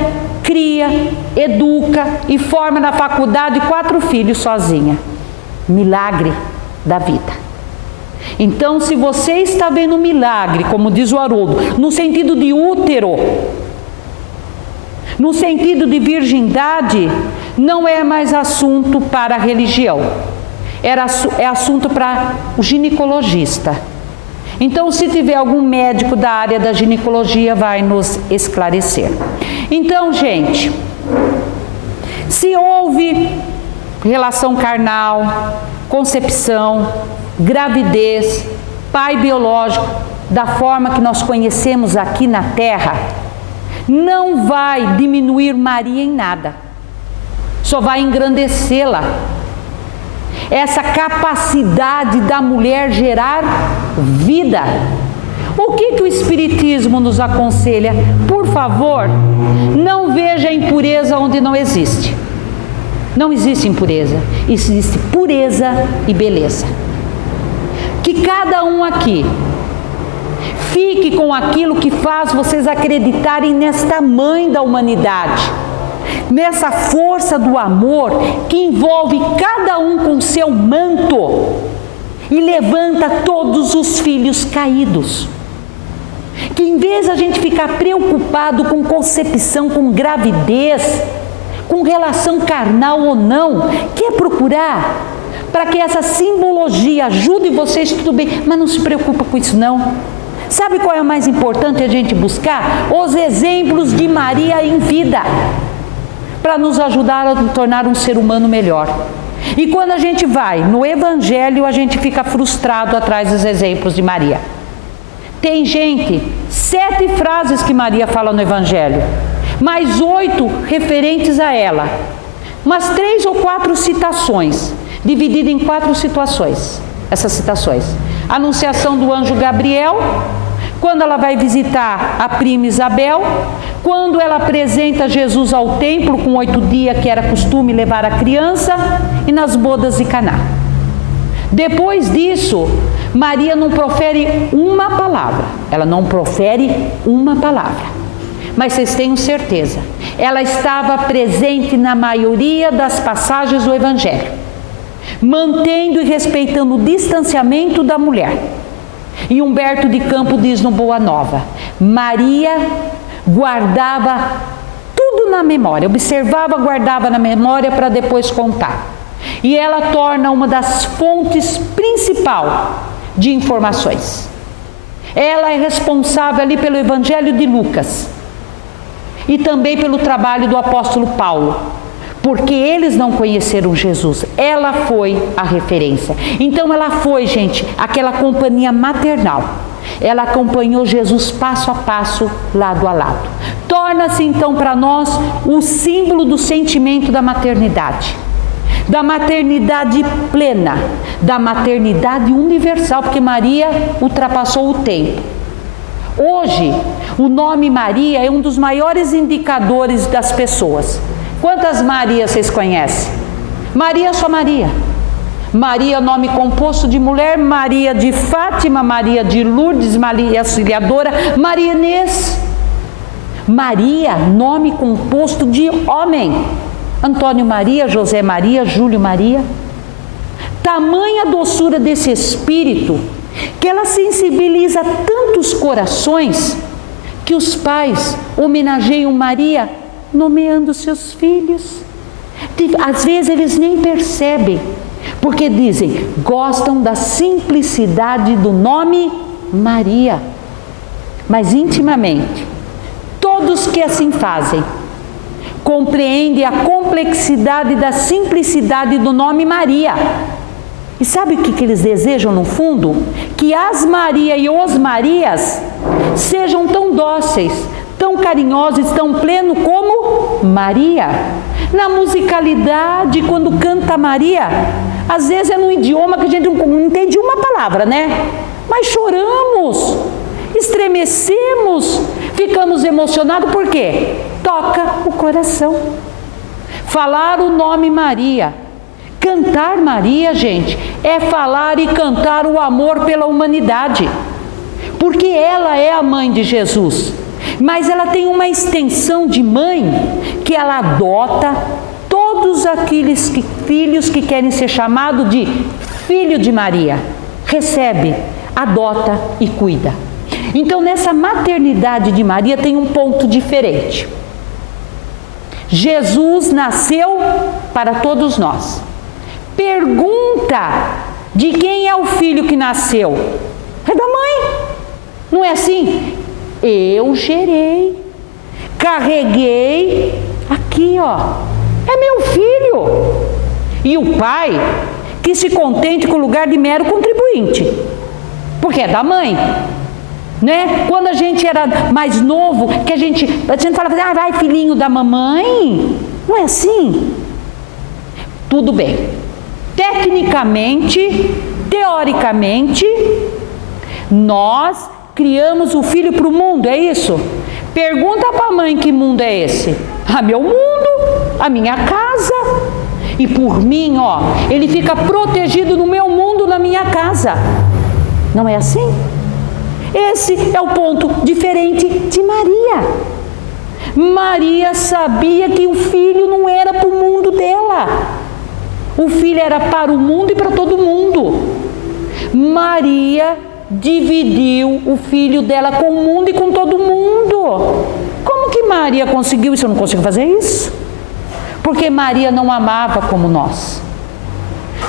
cria, educa e forma na faculdade 4 filhos sozinha. Milagre da vida. Então, se você está vendo milagre, como diz o Haroldo, no sentido de útero, no sentido de virgindade, não é mais assunto para a religião, é assunto para o ginecologista. Então, se tiver algum médico da área da ginecologia, vai nos esclarecer. Então, gente, se houve relação carnal, concepção, gravidez, pai biológico, da forma que nós conhecemos aqui na Terra, não vai diminuir Maria em nada, só vai engrandecê-la. Essa capacidade da mulher gerar vida. O que o Espiritismo nos aconselha? Por favor, não veja impureza onde não existe. Não existe impureza, existe pureza e beleza. Que cada um aqui fique com aquilo que faz vocês acreditarem nesta mãe da humanidade, nessa força do amor que envolve cada um com seu manto e levanta todos os filhos caídos. Que em vez de a gente ficar preocupado com concepção, com gravidez, com relação carnal ou não, quer procurar para que essa simbologia ajude vocês, tudo bem, mas não se preocupa com isso não. Sabe qual é o mais importante a gente buscar? Os exemplos de Maria em vida, para nos ajudar a tornar um ser humano melhor. E quando a gente vai no Evangelho, a gente fica frustrado atrás dos exemplos de Maria. Tem gente, 7 frases que Maria fala no Evangelho, mais 8 referentes a ela, umas 3 ou 4 citações, divididas em 4 situações, essas citações. Anunciação do anjo Gabriel, quando ela vai visitar a prima Isabel, quando ela apresenta Jesus ao templo com 8 dias que era costume levar a criança, e nas bodas de Caná. Depois disso, Maria não profere uma palavra, ela não profere uma palavra, mas vocês tenham certeza, ela estava presente na maioria das passagens do Evangelho, mantendo e respeitando o distanciamento da mulher. E Humberto de Campos diz no Boa Nova, Maria guardava tudo na memória, observava, guardava na memória para depois contar. E ela torna uma das fontes principal de informações. Ela é responsável ali pelo Evangelho de Lucas e também pelo trabalho do apóstolo Paulo, porque eles não conheceram Jesus, ela foi a referência. Então ela foi, gente, aquela companhia maternal. Ela acompanhou Jesus passo a passo, lado a lado. Torna-se então para nós o símbolo do sentimento da maternidade plena, da maternidade universal, porque Maria ultrapassou o tempo. Hoje, o nome Maria é um dos maiores indicadores das pessoas. Quantas Marias vocês conhecem? Maria, só Maria. Maria, nome composto de mulher, Maria de Fátima, Maria de Lourdes, Maria Auxiliadora, Maria Inês. Maria, nome composto de homem. Antônio Maria, José Maria, Júlio Maria. Tamanha doçura desse espírito, que ela sensibiliza tantos corações, que os pais homenageiam Maria nomeando seus filhos. Às vezes eles nem percebem, porque dizem, gostam da simplicidade do nome Maria. Mas intimamente, todos que assim fazem, compreendem a complexidade da simplicidade do nome Maria. E sabe o que eles desejam no fundo? Que as Maria e os Marias sejam tão dóceis, tão carinhosos, tão plenos como Maria. Na musicalidade, quando canta Maria, às vezes é num idioma que a gente não entende uma palavra, né? Mas choramos, estremecemos, ficamos emocionados, por quê? Toca o coração. Falar o nome Maria, cantar Maria, gente, é falar e cantar o amor pela humanidade, porque ela é a mãe de Jesus, mas ela tem uma extensão de mãe que ela adota todos aqueles filhos que querem ser chamados de filho de Maria, recebe, adota e cuida. Então nessa maternidade de Maria tem um ponto diferente. Jesus nasceu para todos nós. Pergunta de quem é o filho que nasceu? É da mãe. Não é assim? Eu gerei, carreguei, aqui ó, é meu filho. E o pai que se contente com o lugar de mero contribuinte, porque é da mãe. Né? Quando a gente era mais novo, que a gente falava, vai filhinho da mamãe, não é assim? Tudo bem, tecnicamente, teoricamente, nós criamos o filho para o mundo, é isso? Pergunta para a mãe que mundo é esse? Meu mundo, a minha casa, e por mim, ó, ele fica protegido no meu mundo, na minha casa, não é assim? Esse é o ponto diferente de Maria. Maria sabia que o filho não era para o mundo dela. O filho era para o mundo e para todo mundo. Maria dividiu o filho dela com o mundo e com todo mundo. Como que Maria conseguiu isso? Eu não consigo fazer isso. Porque Maria não amava como nós.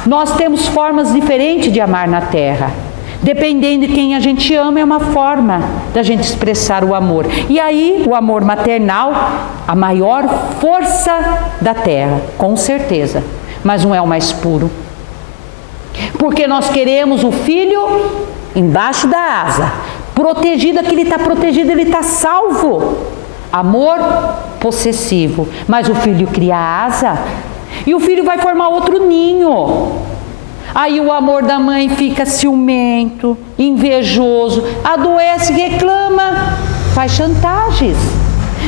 Nós temos formas diferentes de amar na terra. Dependendo de quem a gente ama, é uma forma da gente expressar o amor. E aí, o amor maternal, a maior força da terra, com certeza. Mas não é o mais puro. Porque nós queremos o filho embaixo da asa, protegido, que ele está protegido, ele está salvo. Amor possessivo. Mas o filho cria asa e o filho vai formar outro ninho. Aí o amor da mãe fica ciumento, invejoso, adoece, reclama, faz chantagens.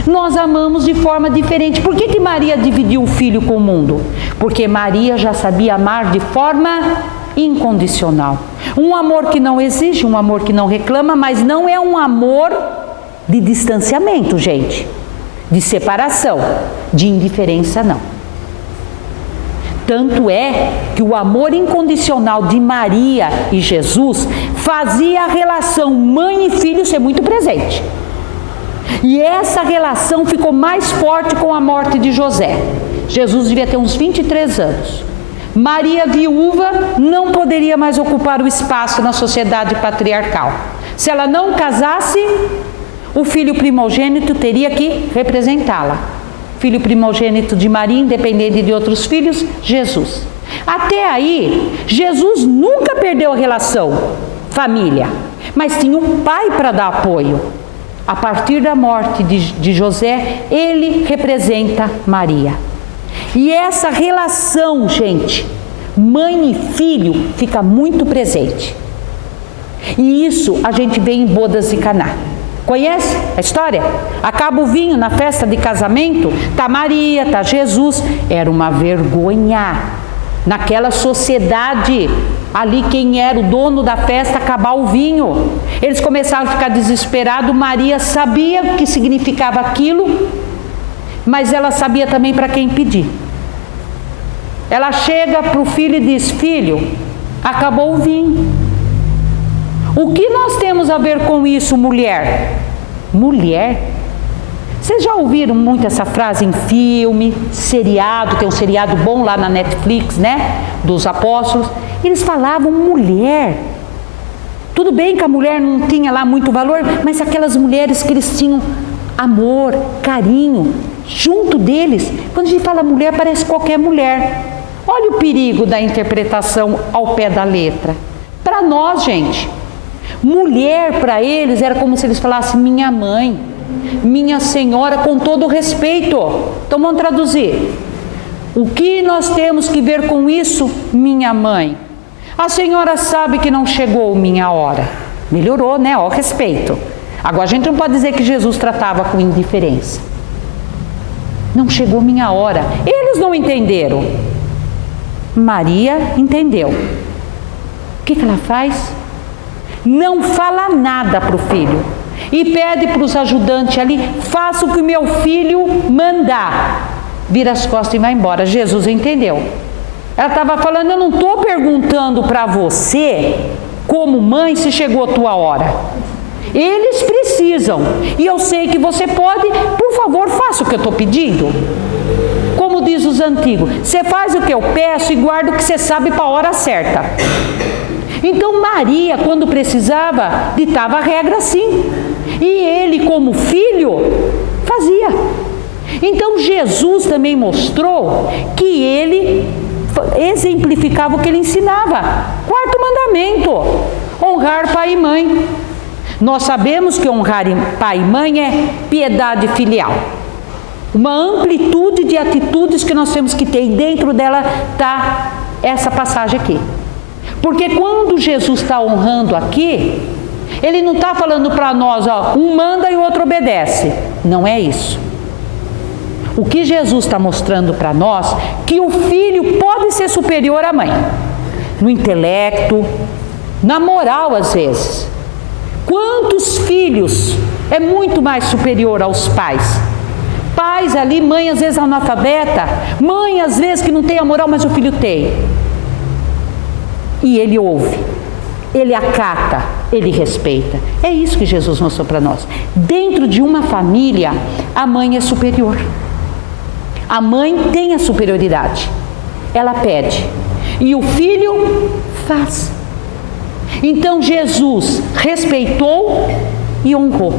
Nós amamos de forma diferente. Por que Maria dividiu o filho com o mundo? Porque Maria já sabia amar de forma incondicional. Um amor que não exige, um amor que não reclama, mas não é um amor de distanciamento, gente, de separação, de indiferença, não. Tanto é que o amor incondicional de Maria e Jesus fazia a relação mãe e filho ser muito presente. E essa relação ficou mais forte com a morte de José. Jesus devia ter uns 23 anos. Maria, viúva, não poderia mais ocupar o espaço na sociedade patriarcal. Se ela não casasse, o filho primogênito teria que representá-la. Filho primogênito de Maria, independente de outros filhos, Jesus. Até aí, Jesus nunca perdeu a relação família, mas tinha um pai para dar apoio. A partir da morte de José, ele representa Maria. E essa relação, gente, mãe e filho, fica muito presente. E isso a gente vê em bodas de Caná. Conhece a história? Acaba o vinho na festa de casamento, tá Maria, tá Jesus. Era uma vergonha. Naquela sociedade, ali quem era o dono da festa, acabar o vinho. Eles começaram a ficar desesperados. Maria sabia o que significava aquilo, mas ela sabia também para quem pedir. Ela chega para o filho e diz: filho, acabou o vinho. O que nós temos a ver com isso, mulher? Mulher? Vocês já ouviram muito essa frase em filme, seriado, tem um seriado bom lá na Netflix, né? Dos apóstolos. Eles falavam mulher. Tudo bem que a mulher não tinha lá muito valor, mas aquelas mulheres que eles tinham amor, carinho, junto deles. Quando a gente fala mulher, parece qualquer mulher. Olha o perigo da interpretação ao pé da letra. Para nós, gente, mulher para eles era como se eles falassem minha mãe, minha senhora, com todo o respeito. Então vamos traduzir. O que nós temos que ver com isso? Minha mãe. A senhora sabe que não chegou minha hora. Melhorou, né? Ó, respeito. Agora a gente não pode dizer que Jesus tratava com indiferença. Não chegou minha hora. Eles não entenderam. Maria entendeu. O que ela faz? Não fala nada para o filho. E pede para os ajudantes ali, faça o que o meu filho mandar. Vira as costas e vai embora. Jesus entendeu. Ela estava falando, eu não estou perguntando para você, como mãe, se chegou a tua hora. Eles precisam. E eu sei que você pode, por favor, faça o que eu estou pedindo. Como diz os antigos, você faz o que eu peço e guarda o que você sabe para a hora certa. Então Maria, quando precisava, ditava a regra sim. E ele, como filho, fazia. Então Jesus também mostrou que ele exemplificava o que ele ensinava. Quarto mandamento, honrar pai e mãe. Nós sabemos que honrar pai e mãe é piedade filial. Uma amplitude de atitudes que nós temos que ter, e dentro dela está essa passagem aqui. Porque quando Jesus está honrando aqui, ele não está falando para nós, ó, um manda e o outro obedece. Não é isso. O que Jesus está mostrando para nós, que o filho pode ser superior à mãe. No intelecto, na moral às vezes. Quantos filhos é muito mais superior aos pais? Pais ali, mãe às vezes analfabeta, mãe às vezes que não tem a moral, mas o filho tem. E ele ouve, ele acata, ele respeita. É isso que Jesus mostrou para nós. Dentro de uma família, a mãe é superior. A mãe tem a superioridade. Ela pede. E o filho faz. Então Jesus respeitou e honrou.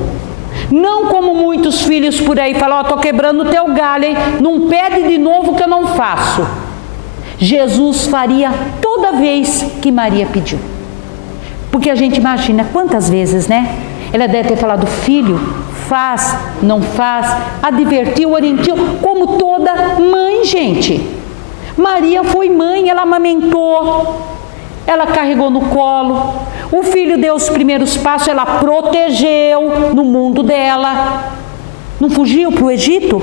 Não como muitos filhos por aí falam, estou quebrando o teu galho, hein? Não pede de novo que eu não faço. Jesus faria toda vez que Maria pediu. Porque a gente imagina quantas vezes, né? Ela deve ter falado, filho, faz, não faz, advertiu, orientou, como toda mãe, gente. Maria foi mãe, ela amamentou, ela carregou no colo, o filho deu os primeiros passos, ela protegeu no mundo dela. Não fugiu para o Egito?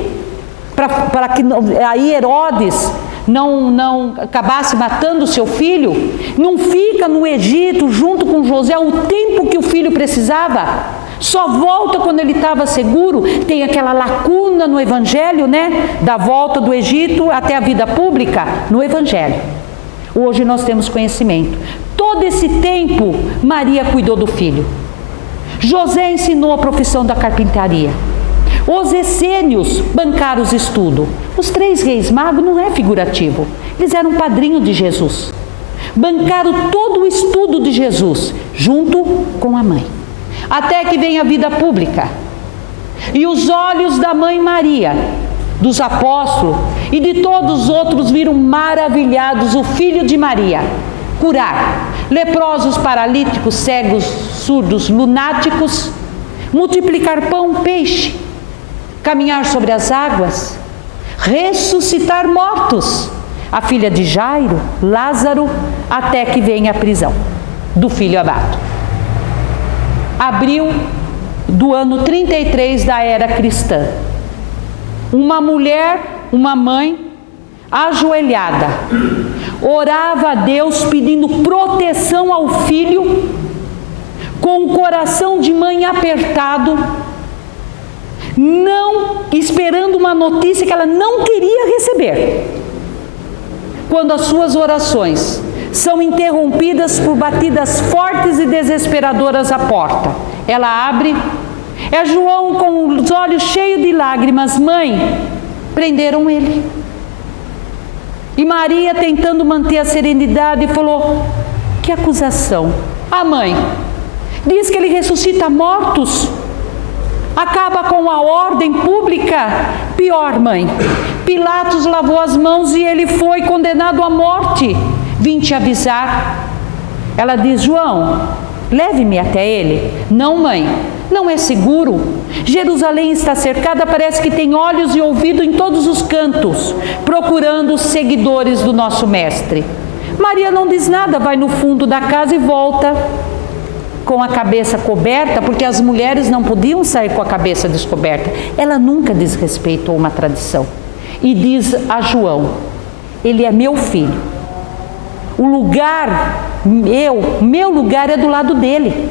Para que aí Herodes não acabasse matando o seu filho? Não fica no Egito junto com José o tempo que o filho precisava? Só volta quando ele estava seguro. Tem aquela lacuna no Evangelho, né? Da volta do Egito até a vida pública no Evangelho. Hoje nós temos conhecimento. Todo esse tempo, Maria cuidou do filho. José ensinou a profissão da carpintaria. Os essênios bancaram os estudos. Os 3 reis magos não é figurativo. Eles eram padrinhos de Jesus. Bancaram todo o estudo de Jesus, junto com a mãe. Até que vem a vida pública. E os olhos da mãe Maria, dos apóstolos e de todos os outros viram maravilhados o filho de Maria curar leprosos, paralíticos, cegos, surdos, lunáticos, multiplicar pão, peixe, caminhar sobre as águas, ressuscitar mortos, a filha de Jairo, Lázaro, até que venha a prisão do filho amado. Abril do ano 33 da era cristã. Uma mulher, uma mãe, ajoelhada, orava a Deus pedindo proteção ao filho, com o coração de mãe apertado, não esperando uma notícia que ela não queria receber. Quando as suas orações são interrompidas por batidas fortes e desesperadoras à porta, ela abre É João com os olhos cheios de lágrimas: mãe, prenderam ele. E Maria, tentando manter a serenidade, falou: que acusação? Ah, mãe, diz que ele ressuscita mortos, acaba com a ordem pública. Pior, mãe, Pilatos lavou as mãos e ele foi condenado à morte. Vim te avisar. Ela diz: João, leve-me até ele. Não, mãe, não é seguro. Jerusalém está cercada, parece que tem olhos e ouvido em todos os cantos, procurando os seguidores do nosso mestre. Maria não diz nada, vai no fundo da casa e volta com a cabeça coberta, porque as mulheres não podiam sair com a cabeça descoberta. Ela nunca desrespeitou uma tradição. E diz a João: ele é meu filho. O lugar, meu lugar é do lado dele.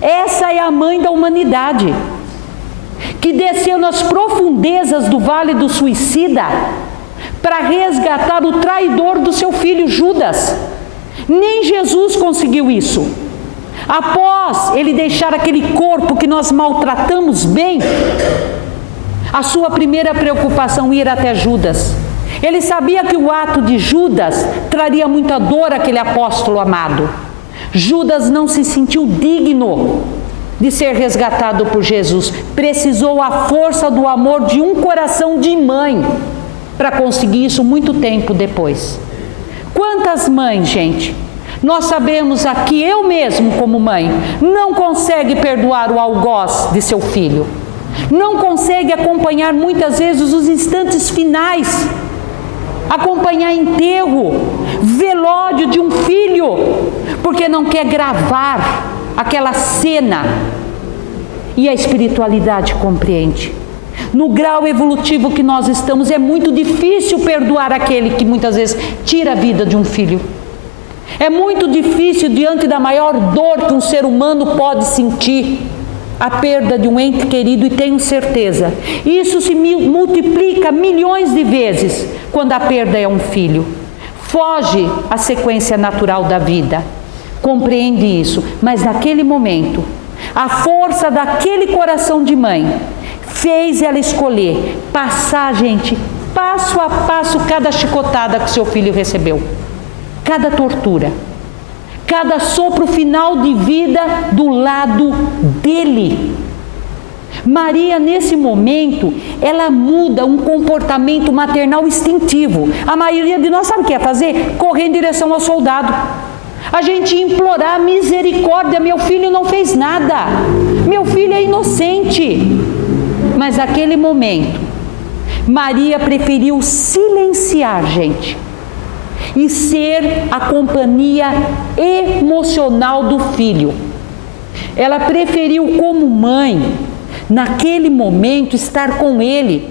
Essa é a mãe da humanidade, que desceu nas profundezas do Vale do Suicida para resgatar o traidor do seu filho Judas. Nem Jesus conseguiu isso. Após ele deixar aquele corpo que nós maltratamos bem, a sua primeira preocupação ir até Judas. Ele sabia que o ato de Judas traria muita dor àquele apóstolo amado. Judas não se sentiu digno de ser resgatado por Jesus. Precisou a força do amor de um coração de mãe para conseguir isso muito tempo depois. Quantas mães, gente, nós sabemos aqui, eu mesmo como mãe, não consegue perdoar o algoz de seu filho. Não consegue acompanhar muitas vezes os instantes finais, acompanhar enterro, velório de um filho, porque não quer gravar aquela cena. E a espiritualidade compreende. No grau evolutivo que nós estamos, é muito difícil perdoar aquele que muitas vezes tira a vida de um filho. É muito difícil, diante da maior dor que um ser humano pode sentir, a perda de um ente querido, e tenho certeza, isso se multiplica milhões de vezes quando a perda é um filho. Foge à sequência natural da vida, compreende isso, mas naquele momento, a força daquele coração de mãe fez ela escolher passar, gente, passo a passo, cada chicotada que seu filho recebeu, cada tortura, cada sopro final de vida do lado dele. Maria, nesse momento, ela muda um comportamento maternal instintivo. A maioria de nós sabe o que é fazer? Correr em direção ao soldado. A gente implorar misericórdia: meu filho não fez nada, meu filho é inocente. Mas naquele momento, Maria preferiu silenciar, gente, e ser a companhia emocional do filho. Ela preferiu, como mãe, naquele momento, estar com ele,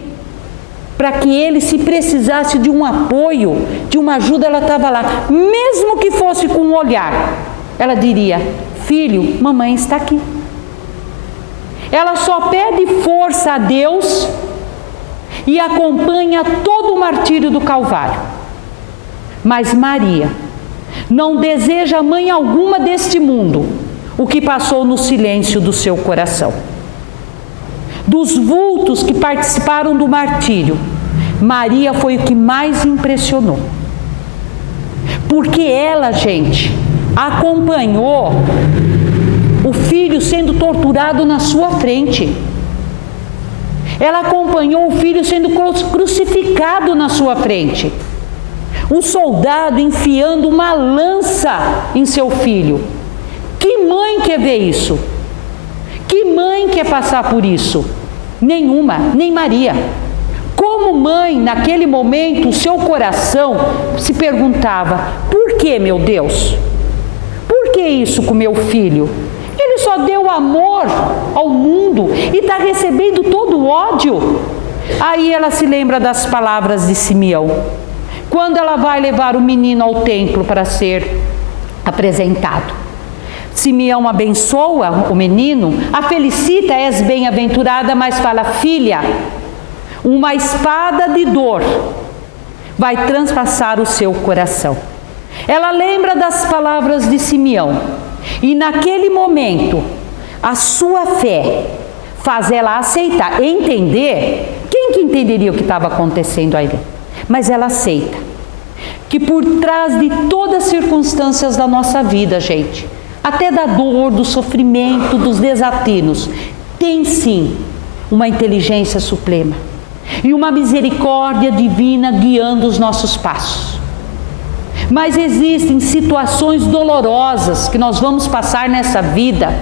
para que ele, se precisasse de um apoio, de uma ajuda, ela estava lá. Mesmo que fosse com um olhar, ela diria: filho, mamãe está aqui. Ela só pede força a Deus e acompanha todo o martírio do Calvário. Mas Maria não deseja mãe alguma deste mundo o que passou no silêncio do seu coração. Dos vultos que participaram do martírio, Maria foi o que mais impressionou. Porque ela, gente, acompanhou o filho sendo torturado na sua frente. Ela acompanhou o filho sendo crucificado na sua frente. O soldado enfiando uma lança em seu filho. Que mãe quer ver isso? Que mãe quer passar por isso? Nenhuma, nem Maria. Como mãe, naquele momento, o seu coração se perguntava: por que, meu Deus? Por que isso com meu filho? Ele só deu amor ao mundo e está recebendo todo o ódio. Aí ela se lembra das palavras de Simeão, quando ela vai levar o menino ao templo para ser apresentado. Simeão abençoa o menino, a felicita: és bem-aventurada, mas fala: filha, uma espada de dor vai transpassar o seu coração. Ela lembra das palavras de Simeão, e naquele momento A sua fé faz ela aceitar, entender. Quem que entenderia o que estava acontecendo ali? Mas ela aceita que por trás de todas as circunstâncias da nossa vida, gente, até da dor, do sofrimento, dos desatinos, tem sim uma inteligência suprema e uma misericórdia divina guiando os nossos passos. Mas existem situações dolorosas que nós vamos passar nessa vida,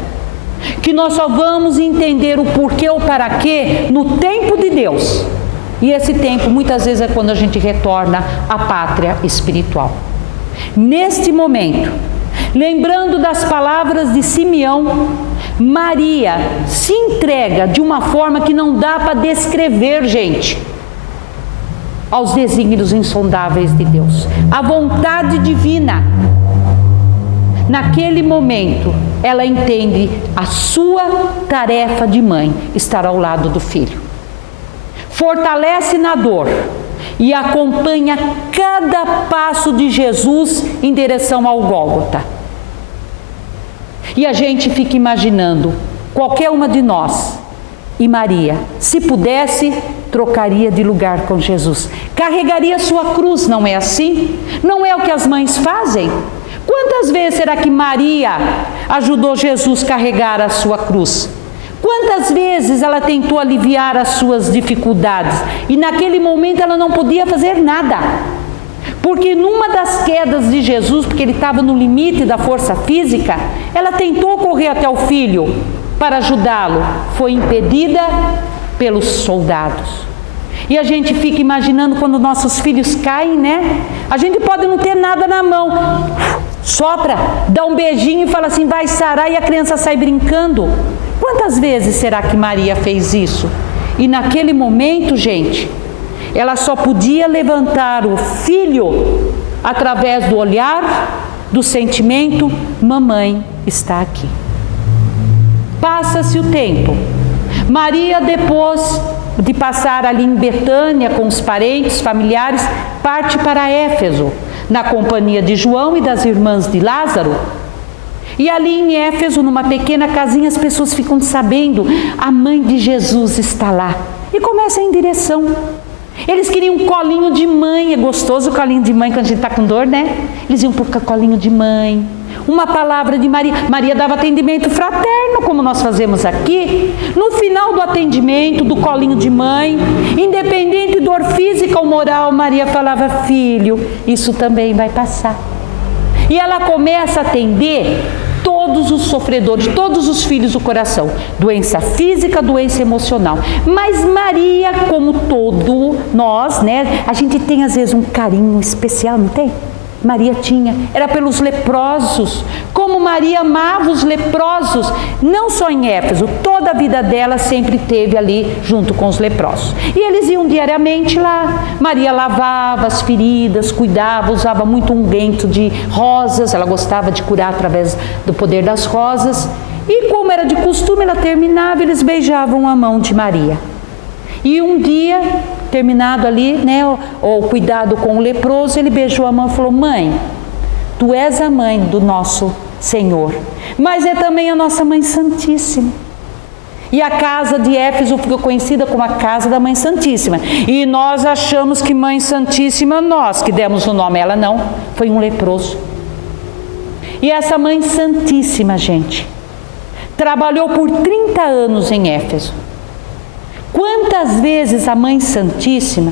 que nós só vamos entender o porquê ou para quê no tempo de Deus. E esse tempo muitas vezes é quando a gente retorna à pátria espiritual. Neste momento, lembrando das palavras de Simeão, Maria se entrega de uma forma que não dá para descrever, gente, aos desígnios insondáveis de Deus, à vontade divina. Naquele momento, ela entende a sua tarefa de mãe, estar ao lado do filho. Fortalece na dor e acompanha cada passo de Jesus em direção ao Gólgota. E a gente fica imaginando, qualquer uma de nós e Maria, se pudesse, trocaria de lugar com Jesus. Carregaria sua cruz, não é assim? Não é o que as mães fazem? Quantas vezes será que Maria ajudou Jesus a carregar a sua cruz? Quantas vezes ela tentou aliviar as suas dificuldades e naquele momento ela não podia fazer nada? Porque numa das quedas de Jesus, porque ele estava no limite da força física, ela tentou correr até o filho para ajudá-lo, foi impedida pelos soldados. E a gente fica imaginando quando nossos filhos caem, né? A gente pode não ter nada na mão, sopra, dá um beijinho e fala assim, vai sarar, e a criança sai brincando. Quantas vezes será que Maria fez isso? E naquele momento, gente, ela só podia levantar o filho através do olhar, do sentimento, mamãe está aqui. Passa-se o tempo. Maria, depois de passar ali em Betânia com os parentes, familiares, parte para Éfeso, na companhia de João e das irmãs de Lázaro. E ali em Éfeso, numa pequena casinha, as pessoas ficam sabendo, a mãe de Jesus está lá. E começam em direção. Eles queriam um colinho de mãe, é gostoso o colinho de mãe quando a gente está com dor, né? Eles iam por colinho de mãe, uma palavra de Maria. Maria dava atendimento fraterno, como nós fazemos aqui. No final do atendimento, do colinho de mãe, independente de dor física ou moral, Maria falava, filho, isso também vai passar. E ela começa a atender todos os sofredores, todos os filhos do coração, doença física, doença emocional. Mas Maria, como todo nós, né, a gente tem às vezes um carinho especial, não tem? Maria tinha, era pelos leprosos, como Maria amava os leprosos, não só em Éfeso, toda a vida dela sempre esteve ali junto com os leprosos. E eles iam diariamente lá, Maria lavava as feridas, cuidava, usava muito unguento de rosas, ela gostava de curar através do poder das rosas. E como era de costume, ela terminava, eles beijavam a mão de Maria. E um dia, terminado ali, né, o cuidado com o leproso, ele beijou a mão e falou, mãe, tu és a mãe do nosso Senhor, mas é também a nossa Mãe Santíssima. E a casa de Éfeso ficou conhecida como a casa da Mãe Santíssima. E nós achamos que Mãe Santíssima, nós que demos o nome, ela não, foi um leproso. E essa Mãe Santíssima, gente, trabalhou por 30 anos em Éfeso. Quantas vezes a Mãe Santíssima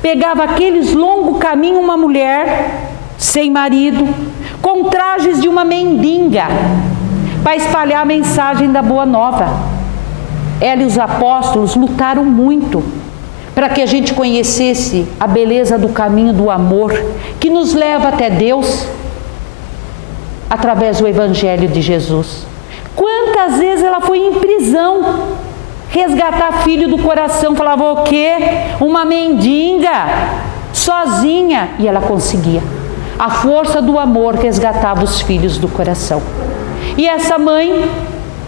pegava aqueles longos caminhos, uma mulher sem marido, com trajes de uma mendiga, para espalhar a mensagem da Boa Nova. Ela e os apóstolos lutaram muito para que a gente conhecesse a beleza do caminho do amor, que nos leva até Deus, através do Evangelho de Jesus. Quantas vezes ela foi em prisão, resgatar filho do coração, falava o quê? Uma mendiga, sozinha, e ela conseguia. A força do amor resgatava os filhos do coração. E essa mãe,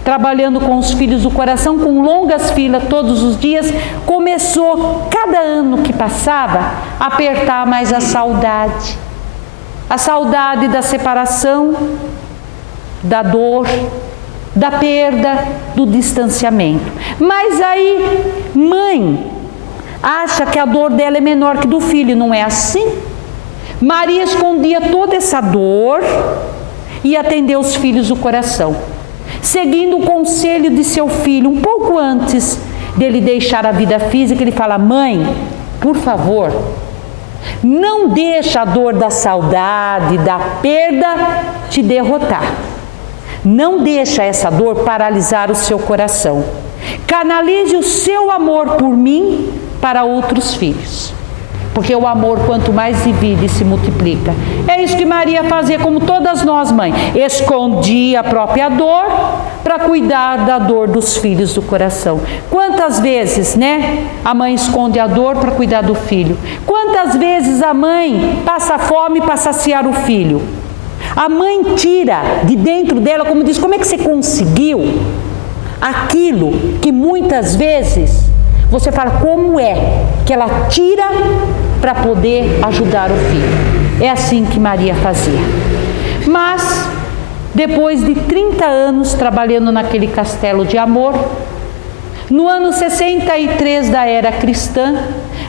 trabalhando com os filhos do coração, com longas filas todos os dias, começou, cada ano que passava, a apertar mais a saudade. A saudade da separação, da dor, da perda, do distanciamento. Mas aí, mãe acha que a dor dela é menor que do filho, não é assim? Maria escondia toda essa dor e atendeu os filhos do coração, seguindo o conselho de seu filho. Um pouco antes dele deixar a vida física, ele fala: mãe, por favor, não deixa a dor da saudade, da perda te derrotar. Não deixa essa dor paralisar o seu coração. Canalize o seu amor por mim para outros filhos. Porque o amor, quanto mais divide, se multiplica. É isso que Maria fazia, como todas nós, mãe. Escondia a própria dor para cuidar da dor dos filhos do coração. Quantas vezes, né, a mãe esconde a dor para cuidar do filho? Quantas vezes a mãe passa fome para saciar o filho? A mãe tira de dentro dela, como diz, como é que você conseguiu aquilo que muitas vezes você fala, como é que ela tira para poder ajudar o filho? É assim que Maria fazia. Mas, depois de 30 anos trabalhando naquele castelo de amor, no ano 63 da era cristã,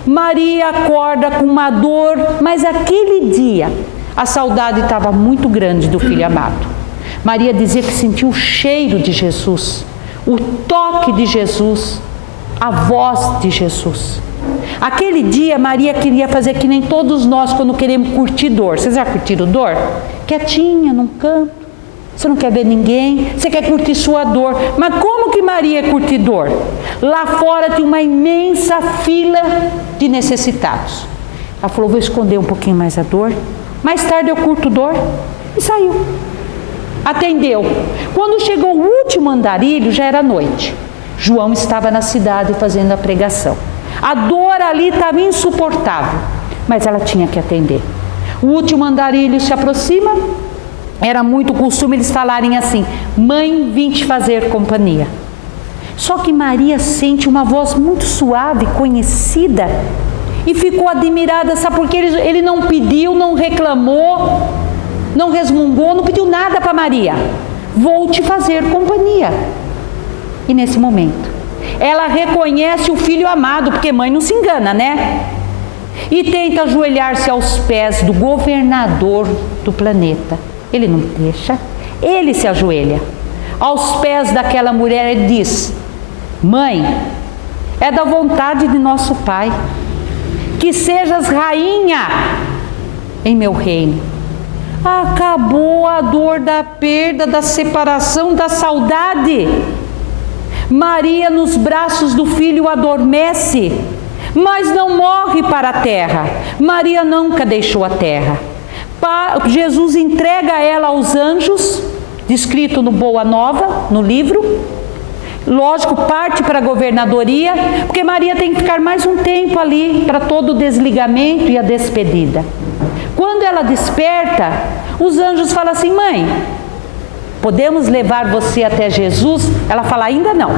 Maria acorda com uma dor, mas aquele dia a saudade estava muito grande do filho amado. Maria dizia que sentiu o cheiro de Jesus, o toque de Jesus, a voz de Jesus. Aquele dia Maria queria fazer que nem todos nós quando queremos curtir dor. Vocês já curtiram dor? Quietinha, num canto. Você não quer ver ninguém, você quer curtir sua dor. Mas como que Maria curte dor? Lá fora tinha uma imensa fila de necessitados. Ela falou, vou esconder um pouquinho mais a dor. Mais tarde eu curto dor. E saiu. Atendeu. Quando chegou o último andarilho, já era noite. João estava na cidade fazendo a pregação. A dor ali estava insuportável, mas ela tinha que atender. O último andarilho se aproxima. Era muito costume eles falarem assim, mãe, vim te fazer companhia. Só que Maria sente uma voz muito suave, conhecida, e ficou admirada, sabe por quê? Ele não pediu, não reclamou, não resmungou, não pediu nada para Maria. Vou te fazer companhia. E nesse momento, ela reconhece o filho amado, porque mãe não se engana, né? E tenta ajoelhar-se aos pés do governador do planeta. Ele não deixa, ele se ajoelha. Aos pés daquela mulher ele diz, mãe, é da vontade de nosso Pai, que sejas rainha em meu reino. Acabou a dor da perda, da separação, da saudade. Maria nos braços do filho adormece, mas não morre para a terra. Maria nunca deixou a terra. Jesus entrega ela aos anjos, descrito no Boa Nova, no livro. Lógico, parte para a governadoria, porque Maria tem que ficar mais um tempo ali para todo o desligamento e a despedida. Quando ela desperta, os anjos falam assim, mãe, podemos levar você até Jesus? Ela fala, ainda não.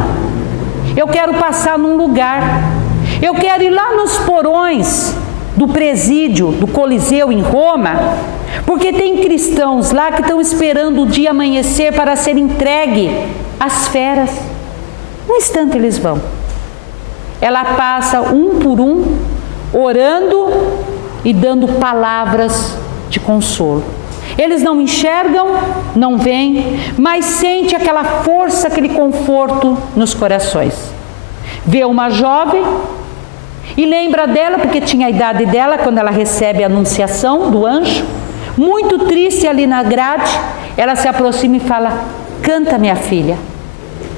Eu quero passar num lugar. Eu quero ir lá nos porões do presídio, do Coliseu em Roma, porque tem cristãos lá que estão esperando o dia amanhecer para ser entregue às feras. Um instante eles vão. Ela passa um por um, orando e dando palavras de consolo. Eles não enxergam, não veem, mas sente aquela força, aquele conforto nos corações. Vê uma jovem e lembra dela, porque tinha a idade dela quando ela recebe a anunciação do anjo. Muito triste ali na grade, ela se aproxima e fala, canta minha filha,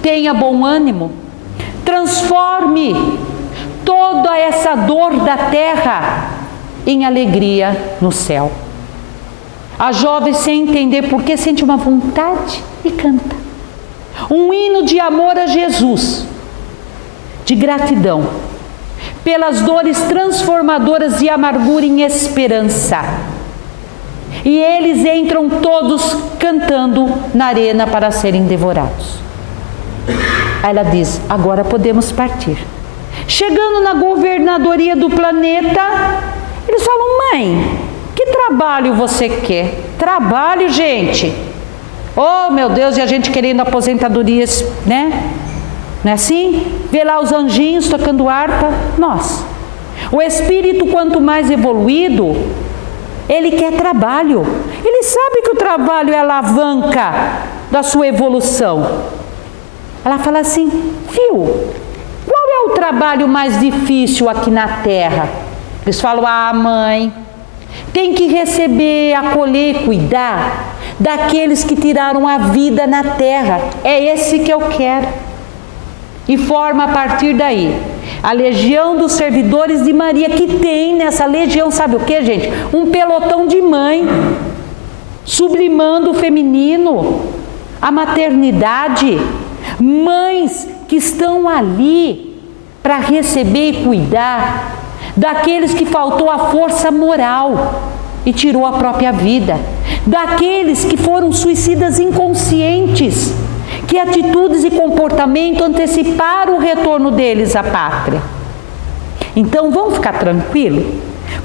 tenha bom ânimo, transforme toda essa dor da terra em alegria no céu. A jovem, sem entender por que, sente uma vontade e canta. Um hino de amor a Jesus, de gratidão, pelas dores transformadoras de amargura em esperança. E eles entram todos cantando na arena para serem devorados. Aí ela diz, agora podemos partir. Chegando na governadoria do planeta, eles falam, mãe, que trabalho você quer? Trabalho, gente. Oh, meu Deus, e a gente querendo aposentadorias, né? Não é assim? Vê lá os anjinhos tocando harpa, nós. O espírito, quanto mais evoluído, ele quer trabalho. Ele sabe que o trabalho é a alavanca da sua evolução. Ela fala assim, viu, qual é o trabalho mais difícil aqui na Terra? Eles falam, mãe, tem que receber, acolher, cuidar daqueles que tiraram a vida na Terra. É esse que eu quero. E forma a partir daí a legião dos servidores de Maria, que tem nessa legião, sabe o que, gente? Um pelotão de mãe, sublimando o feminino, a maternidade, mães que estão ali para receber e cuidar daqueles que faltou a força moral e tirou a própria vida, daqueles que foram suicidas inconscientes, que atitudes e comportamento anteciparam o retorno deles à pátria. Então vamos ficar tranquilos,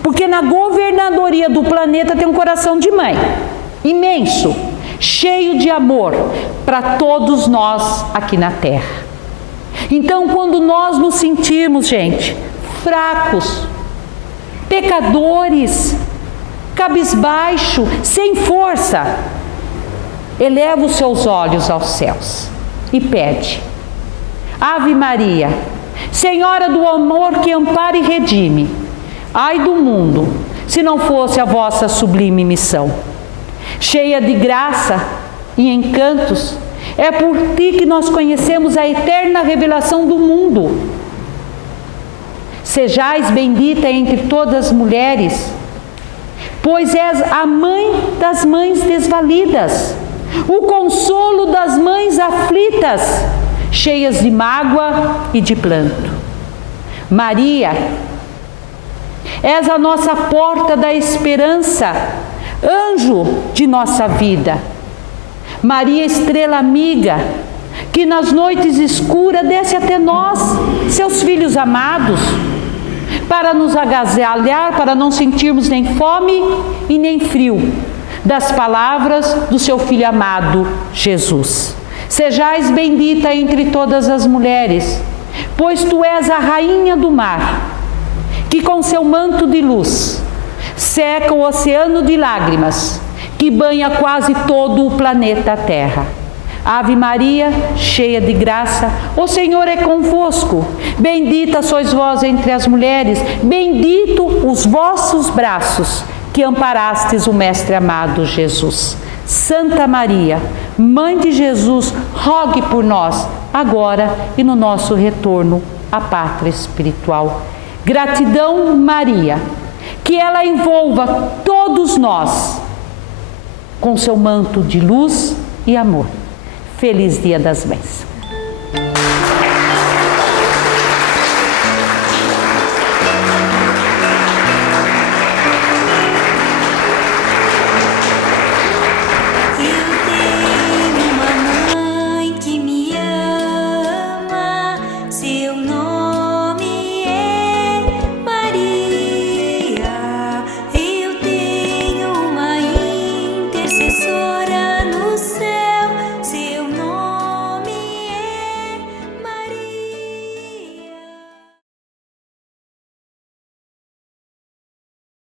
porque na governadoria do planeta tem um coração de mãe, imenso, cheio de amor para todos nós aqui na Terra. Então quando nós nos sentirmos, gente, fracos, pecadores, cabisbaixo, sem força, eleva os seus olhos aos céus e pede: Ave Maria, Senhora do amor que ampara e redime, ai do mundo, se não fosse a vossa sublime missão. Cheia de graça e encantos, é por ti que nós conhecemos a eterna revelação do mundo. Sejais bendita entre todas as mulheres, pois és a mãe das mães desvalidas, o consolo das mães aflitas, cheias de mágoa e de pranto. Maria, és a nossa porta da esperança, anjo de nossa vida. Maria, estrela amiga, que nas noites escuras desce até nós, seus filhos amados, para nos agasalhar, para não sentirmos nem fome e nem frio, das palavras do seu Filho amado, Jesus. Sejais bendita entre todas as mulheres, pois tu és a rainha do mar, que com seu manto de luz seca o oceano de lágrimas, que banha quase todo o planeta Terra. Ave Maria, cheia de graça, o Senhor é convosco. Bendita sois vós entre as mulheres, bendito os vossos braços, que amparastes o Mestre amado Jesus. Santa Maria, Mãe de Jesus, rogue por nós, agora e no nosso retorno à pátria espiritual. Gratidão, Maria, que ela envolva todos nós com seu manto de luz e amor. Feliz Dia das Mães.